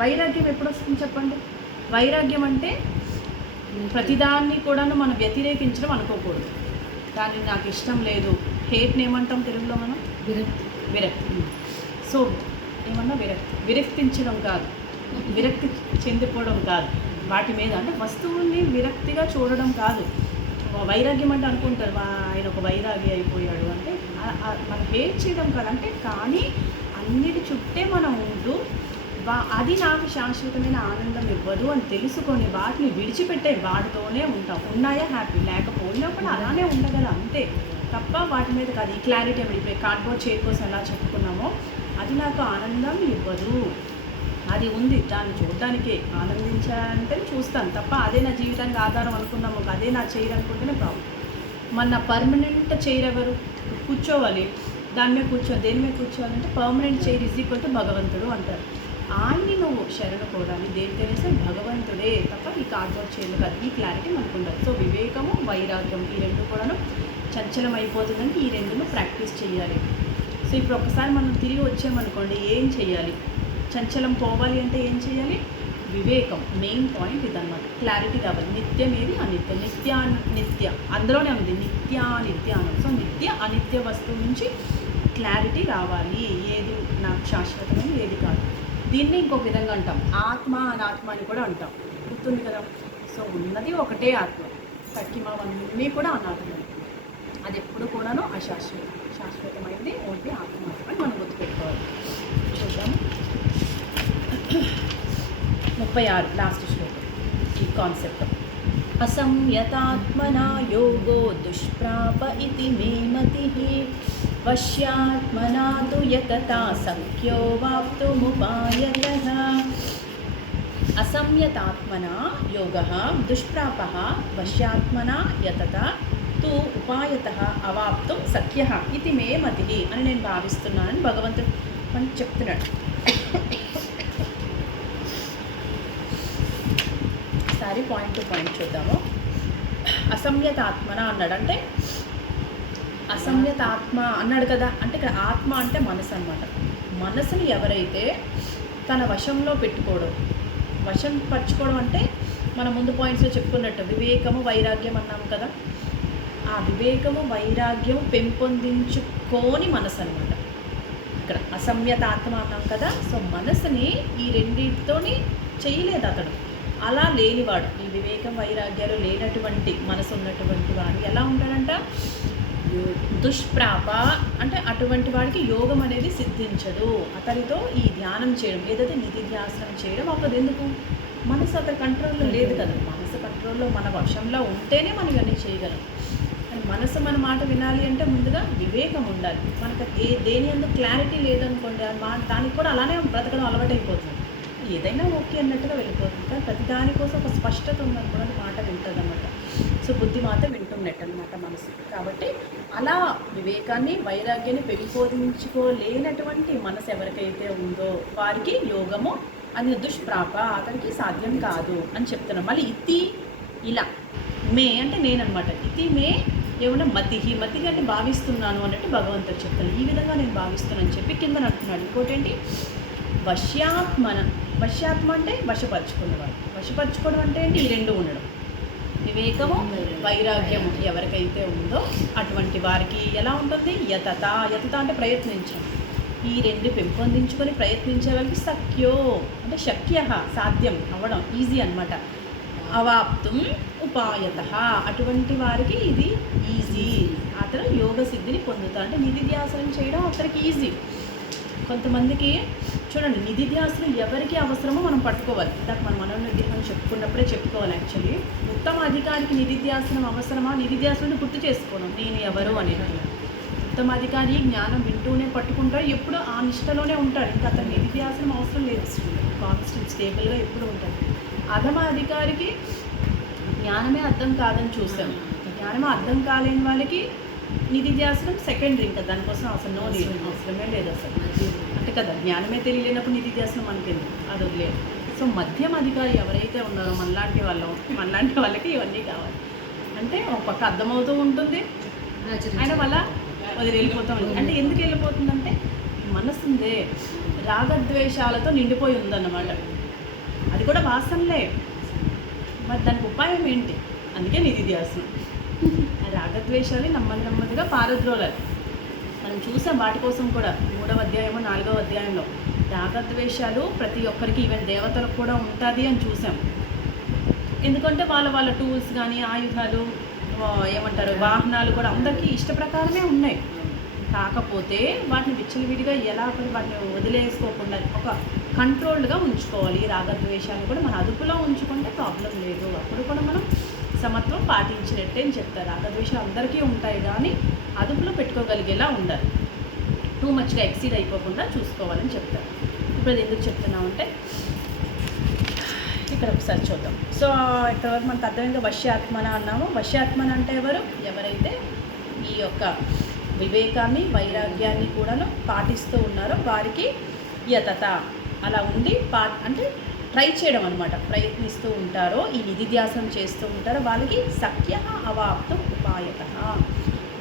వైరాగ్యం ఎప్పుడు వస్తుంది చెప్పండి? వైరాగ్యం అంటే ప్రతిదాన్ని కూడాను మనం వ్యతిరేకించడం అనుకోకూడదు. దాన్ని నాకు ఇష్టం లేదు, హేట్ని ఏమంటాం తెలుగులో మనం? విరక్తి. విరక్తి. సో ఏమన్నా విరక్తించడం కాదు, విరక్తి చెందిపోవడం కాదు వాటి మీద, అంటే వస్తువుల్ని విరక్తిగా చూడడం కాదు. వైరాగ్యం అంటే అనుకుంటారు ఆయన ఒక వైరాగి అయిపోయాడు అంటే మనం హేట్ చేయడం కాదు, అంటే కానీ అన్నిటి చుట్టే మనం ఉంటూ అది నాకు శాశ్వతమైన ఆనందం ఇవ్వదు అని తెలుసుకొని వాటిని విడిచిపెట్టే వాటితోనే ఉంటాం. ఉన్నాయా హ్యాపీ, లేకపోయినా కూడా అలానే ఉండగల అంతే తప్ప వాటి మీద కాదు. ఈ క్లారిటీ ఇప్పుడు కార్డ్బోర్డ్ చైర్ కోసం ఎలా చెప్పుకున్నామో అది నాకు ఆనందం ఇవ్వదు, అది ఉంది దాన్ని చూడడానికే ఆనందించాలంటే చూస్తాను తప్ప అదే నా జీవితానికి ఆధారం అనుకున్నాము, అదే నా చైర్ అనుకుంటేనే ప్రాబ్లం. మన పర్మనెంట్ చైర్ ఎవరు? కూర్చోవాలి, దాని మీద కూర్చోవాలి. దేని మీద కూర్చోవాలంటే permanent chair is equal to భగవంతుడు అంటారు. ఆయన్ని నువ్వు శరణు కోడాలి, దేని తెలిసే భగవంతుడే తప్ప ఈ కార్డ్బోర్డ్ చైర్లు కాదు. ఈ క్లారిటీ మనకు ఉండదు. సో వివేకము వైరాగ్యం ఈ రెండు కూడాను చంచలం అయిపోతుందంటే ఈ రెండును ప్రాక్టీస్ చేయాలి. సో ఇప్పుడు ఒకసారి మనం తిరిగి వచ్చామనుకోండి, ఏం చేయాలి? చంచలం పోవాలి అంటే ఏం చేయాలి? వివేకం మెయిన్ పాయింట్ ఇదన్నమాట. క్లారిటీ కావాలి. నిత్యం ఏది అనిత్యం, నిత్య అందులోనే ఉంది నిత్యానిత్యానం. సో నిత్య అనిత్య వస్తువు నుంచి క్లారిటీ రావాలి, ఏది నాకు శాశ్వతమైన ఏది కాదు. దీన్ని ఇంకొక విధంగా అంటాం ఆత్మ అనాత్మ అని కూడా అంటాం, గుర్తుంది కదా. సో ఉన్నది ఒకటే ఆత్మ, తక్కిమవన్నీ కూడా అనాత్మ, అది ఎప్పుడు కూడాను శాశ్వతమైనది ఓన్లీ ఆత్మ మాత్రమే మనం గుర్తుపెట్టుకోవాలి. చూద్దాము 36 లాస్ట్ శ్లోకం ఈ కాన్సెప్ట్. అసంయతాత్మనా యోగో దుష్ప్రాప ఇతి మే మతిః వశ్యాత్మనా తు యతతా సఖ్యో వాప్తుముపాయతః. అసంయతాత్మనా యోగః దుష్ప్రాపః వశ్యాత్మనా యతతా తు ఉపాయతః అవాప్తుం సఖ్యః ఇతి మే మతిః అని నేను భావిస్తున్నానని భగవంతుడు మనకు చెప్తున్నాడు. ఒకసారి పాయింట్ టు పాయింట్ చూద్దాము. అసంయతాత్మన అన్నాడు అంటే అసంయతాత్మ అన్నాడు కదా, అంటే ఇక్కడ ఆత్మ అంటే మనసు అన్నమాట. మనసుని ఎవరైతే తన వశంలో పెట్టుకోవడం, వశం పరచుకోవడం అంటే మన ముందు పాయింట్స్లో చెప్పుకున్నట్టు వివేకము వైరాగ్యం అన్నాము కదా, ఆ వివేకము వైరాగ్యము పెంపొందించుకోని మనసు అనమాట. ఇక్కడ అసంయతాత్మ అన్నాం కదా. సో మనసుని ఈ రెండింటితోని చేయలేదు అతడు. అలా లేనివాడు, ఈ వివేకం వైరాగ్యాలు లేనటువంటి మనసు ఉన్నటువంటి వాడు ఎలా ఉంటాడంట? దుష్ప్రాప అంటే అటువంటి వాడికి యోగం అనేది సిద్ధించదు. అతనితో ఈ ధ్యానం చేయడం ఏదైతే నిధిధ్యాసనం చేయడం అవ్వదు. ఎందుకు? మనసు అతని కంట్రోల్లో లేదు కదా. మనసు కంట్రోల్లో మన వశంలో ఉంటేనే మనం ఇవన్నీ చేయగలం. మనసు మన మాట వినాలి అంటే ముందుగా వివేకం ఉండాలి. మనకు దేని అందు క్లారిటీ లేదనుకోండి, దానికి కూడా అలానే బ్రతకడం అలవాటైపోతుంది. ఏదైనా ఓకే అన్నట్టుగా వెళ్ళిపోతుంది. కానీ ప్రతి దానికోసం ఒక స్పష్టత ఉందనుకోవడం మాట వింటుంది అన్నమాట. సో బుద్ధి మాత్రం వింటున్నట్టు అనమాట మనసు. కాబట్టి అలా వివేకాన్ని వైరాగ్యాన్ని పెంపొందించుకోలేనటువంటి మనసు ఎవరికైతే ఉందో వారికి యోగము అది దుష్ప్రాప, అతనికి సాధ్యం కాదు అని చెప్తున్నాం. మళ్ళీ ఇతి ఇలా మే అంటే నేననమాట. ఇతి మే ఏమన్నా మతిహి అంటే భావిస్తున్నాను అన్నట్టు భగవంతుడు చెప్తాను. ఈ విధంగా నేను భావిస్తున్నాను అని చెప్పి కింద అంటున్నాడు. ఇంకోటేంటి? వశ్యాత్మ అంటే వశపరుచుకునేవాడు. వశపరుచుకోవడం అంటే ఏంటి? ఈ రెండు ఉండడం, వివేకము వైరాగ్యము ఎవరికైతే ఉందో అటువంటి వారికి ఎలా ఉంటుంది? యతత అంటే ప్రయత్నించడం. ఈ రెండు పెంపొందించుకొని ప్రయత్నించే వాళ్ళకి సఖ్యో అంటే శక్య, సాధ్యం అవ్వడం, ఈజీ అనమాట. అవాప్తుం ఉపాయత అటువంటి వారికి ఇది ఈజీ. అతను యోగ సిద్ధిని పొందుతాడు. అంటే నిధిధ్యాసనం చేయడం అతనికి ఈజీ. కొంతమందికి చూడండి, నిధిధ్యాసనం ఎవరికి అవసరమో మనం పట్టుకోవాలి. ఇందాక మనం మనోనిగ్రహం చెప్పుకున్నప్పుడే చెప్పుకోవాలి. యాక్చువల్లీ ఉత్తమ అధికారికి నిధిధ్యాసనం అవసరమా? నిధిధ్యాసనం గుర్తు చేసుకోవడం, నేను ఎవరు అనేది. ఉత్తమ అధికారి జ్ఞానం వింటూనే పట్టుకుంటాడు, ఎప్పుడు ఆ నిష్టలోనే ఉంటాడు. ఇంకా అతను నిధిధ్యాసనం అవసరం లేదు, కాన్స్టెంట్ స్టేబుల్గా ఎప్పుడు ఉంటాడు. అధమ అధికారికి జ్ఞానమే అర్థం కాదని చూసాం. జ్ఞానమే అర్థం కాలేని వాళ్ళకి నిధిధ్యాసనం సెకండరీ, ఇంకా దానికోసం అసలు నో నీడ్, అవసరమే లేదు అసలు. అంటే కదా, జ్ఞానమే తెలియలేనప్పుడు నిధిధ్యాసనం మనకెందుకు, అది వదిలేదు. సో మధ్యం అధికారి ఎవరైతే ఉన్నారో మనలాంటి వాళ్ళకి ఇవన్నీ కావాలి. అంటే ఒక పక్క అర్థమవుతూ ఉంటుంది, ఆయన వల్ల వదిలి వెళ్ళిపోతూ ఉంటుంది. అంటే ఎందుకు వెళ్ళిపోతుందంటే మనసుందే రాగద్వేషాలతో నిండిపోయి ఉందన్నమాట. అది కూడా వాసనలే. మరి దానికి ఉపాయం ఏంటి? అందుకే నిధిధ్యాసనం. రాగద్వేషాలు నెమ్మదిగా పారద్రోలాలి. మనం చూసాం వాటి కోసం కూడా 3వ అధ్యాయము 4వ అధ్యాయంలో రాగద్వేషాలు ప్రతి ఒక్కరికి ఈవెన్ దేవతలకు కూడా ఉంటుంది అని చూసాం. ఎందుకంటే వాళ్ళ టూల్స్ కానీ ఆయుధాలు ఏమంటారు వాహనాలు కూడా అందరికీ ఇష్ట ప్రకారమే ఉన్నాయి. కాకపోతే వాటిని విచ్చలవిడిగా ఎలా వాటిని వదిలేసుకోకుండా ఒక కంట్రోల్డ్గా ఉంచుకోవాలి. ఈ రాగద్వేషాన్ని కూడా మన అదుపులో ఉంచుకుంటే ప్రాబ్లం లేదు. అప్పుడు కూడా మనం సమత్వం పాటించినట్టే అని చెప్తారు. రాగద్వేషాలు అందరికీ ఉంటాయి కానీ అదుపులో పెట్టుకోగలిగేలా ఉండాలి. టూ మచ్గా ఎక్సీడ్ అయిపోకుండా చూసుకోవాలని చెప్తారు. ఇప్పుడు అది ఎందుకు చెప్తున్నామంటే ఇక్కడ ఒకసారి చూద్దాం. సో ఇక్కడ వరకు మనకు అర్థమైంది వశ్యాత్మన అన్నాము. వశ్యాత్మన అంటే ఎవరైతే ఈ యొక్క వివేకాన్ని వైరాగ్యాన్ని కూడాను పాటిస్తూ ఉన్నారో వారికి యతత అలా ఉండి అంటే ట్రై చేయడం అనమాట, ప్రయత్నిస్తూ ఉంటారో ఈ నిధిధ్యాసం చేస్తూ ఉంటారో వాళ్ళకి సఖ్య అవాప్తం ఉపాయత,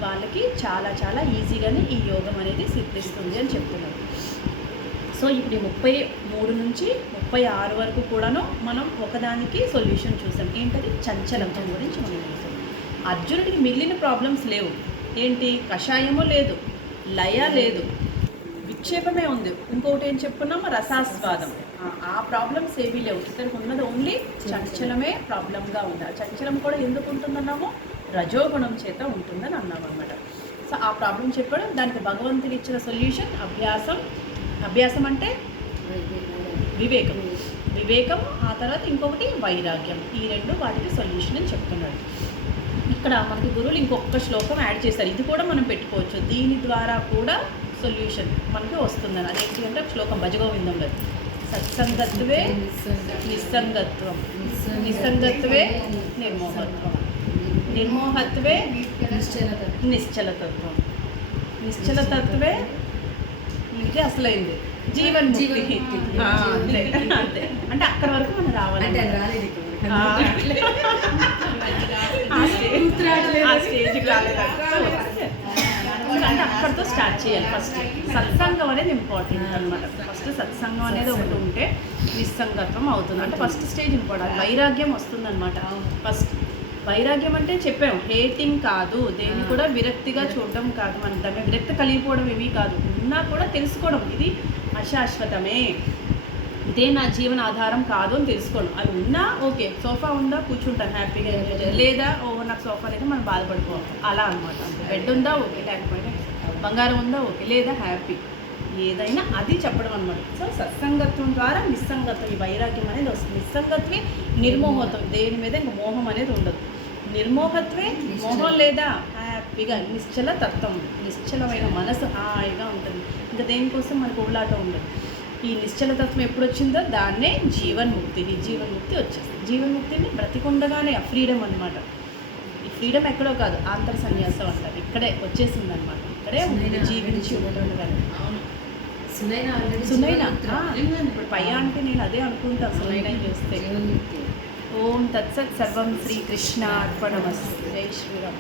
వాళ్ళకి చాలా చాలా ఈజీగానే ఈ యోగం అనేది సిద్ధిస్తుంది అని చెప్తున్నారు. సో ఇప్పుడు 33 నుంచి 36 వరకు కూడాను మనం ఒకదానికి సొల్యూషన్ చూసాం. ఏంటది? చంచలత్వం గురించి మనం చూసాం. అర్జునుడికి మిగిలిన ప్రాబ్లమ్స్ లేవు. ఏంటి? కషాయము లేదు, లయ లేదు, విక్షేపమే ఉంది. ఇంకొకటి ఏం చెప్పుకున్నాము? రసాస్వాదం. ఆ ప్రాబ్లమ్స్ ఏవీ లేవు. ఇతనికి ఉన్నది ఓన్లీ చంచలమే ప్రాబ్లంగా ఉంది. ఆ చంచలం కూడా ఎందుకు ఉంటుందన్నాము? రజోగుణం చేత ఉంటుందని అన్నాము అనమాట. సో ఆ ప్రాబ్లం చెప్పడం, దానికి భగవంతుడు ఇచ్చిన సొల్యూషన్ అభ్యాసం. అభ్యాసం అంటే వివేకం, ఆ తర్వాత ఇంకొకటి వైరాగ్యం. ఈ రెండు వాటికి సొల్యూషన్ అని చెప్తున్నాడు. ఇక్కడ మనకి గురువులు ఇంకొక శ్లోకం యాడ్ చేస్తారు. ఇది కూడా మనం పెట్టుకోవచ్చు. దీని ద్వారా కూడా సొల్యూషన్ మనకి వస్తుందని. అదేంటి అంటే శ్లోకం భజగోవిందంలో సత్సంగత్వే నిస్సంగత్వం, నిస్సంగత్వే నిర్మోహత్వం, నిర్మోహత్వే నిశ్చలతత్వం, నిశ్చలతత్వే ఇది అసలైంది జీవన్ముక్తి. అంతే. అంటే అక్కడ వరకు మనం రావాలి. ఆ స్టేజ్కి రాలేదు. అంటే అక్కడితో స్టార్ట్ చేయాలి. ఫస్ట్ సత్సంగం అనేది ఇంపార్టెంట్ అనమాట. ఫస్ట్ సత్సంగం అనేది ఒకటి ఉంటే నిస్సంగత్వం అవుతుంది. అంటే ఫస్ట్ స్టేజ్ ఇంపార్టెంట్. వైరాగ్యం వస్తుందన్నమాట. ఫస్ట్ వైరాగ్యం అంటే చెప్పాం, హేటింగ్ కాదు, దేన్ని కూడా విరక్తిగా చూడడం కాదు, మన దాన్ని విరక్తి కలిగిపోవడం ఏమీ కాదు. ఉన్నా కూడా తెలుసుకోవడం, ఇది అశాశ్వతమే, ఇదే నా జీవన ఆధారం కాదు అని తెలుసుకోండి. అది ఉన్నా ఓకే, సోఫా ఉందా కూర్చుంటాను హ్యాపీగా ఎంజాయ్ చేయాలి, లేదా నాకు సోఫా లేదా మనం బాధపడిపోవాలి, అలా అనమాట. అంతే. బెడ్ ఉందా ఓకే, లేకపోయినా బంగారం ఉందా ఓకే, లేదా హ్యాపీ, ఏదైనా అది చెప్పడం అనమాట. సో సత్సంగత్వం ద్వారా నిస్సంగత్వం, ఈ వైరాగ్యం అనేది వస్తుంది. నిస్సంగత్వే నిర్మోహత్వం, దేని మీద ఇంకా మోహం అనేది ఉండదు. నిర్మోహత్వే మోహం లేదా హ్యాపీగా నిశ్చల తత్వం, నిశ్చలమైన మనసు హాయిగా ఉంటుంది. ఇంకా దేనికోసం మనకు ఊలాట ఉండదు. ఈ నిశ్చలతత్వం ఎప్పుడు వచ్చిందో దాన్నే జీవన్ముక్తి. ఈ జీవన్ముక్తి వచ్చేస్తుంది. జీవన్ముక్తిని బ్రతికుండగానే ఆ ఫ్రీడమ్ అనమాట. ఈ ఫ్రీడమ్ ఎక్కడో కాదు, ఆంతర సన్యాసం అంటారు. ఇక్కడే వచ్చేసింది అనమాట. ఇక్కడే ఉంది, జీవించి ఉండగానే. సునైనా ఇప్పుడు పయ్యా అంటే నేను అదే అనుకుంటా, సునైనా చేస్తే. ఓం తత్సత్ సర్వం శ్రీకృష్ణ అర్పణమస్తు. జై శ్రీరామ్.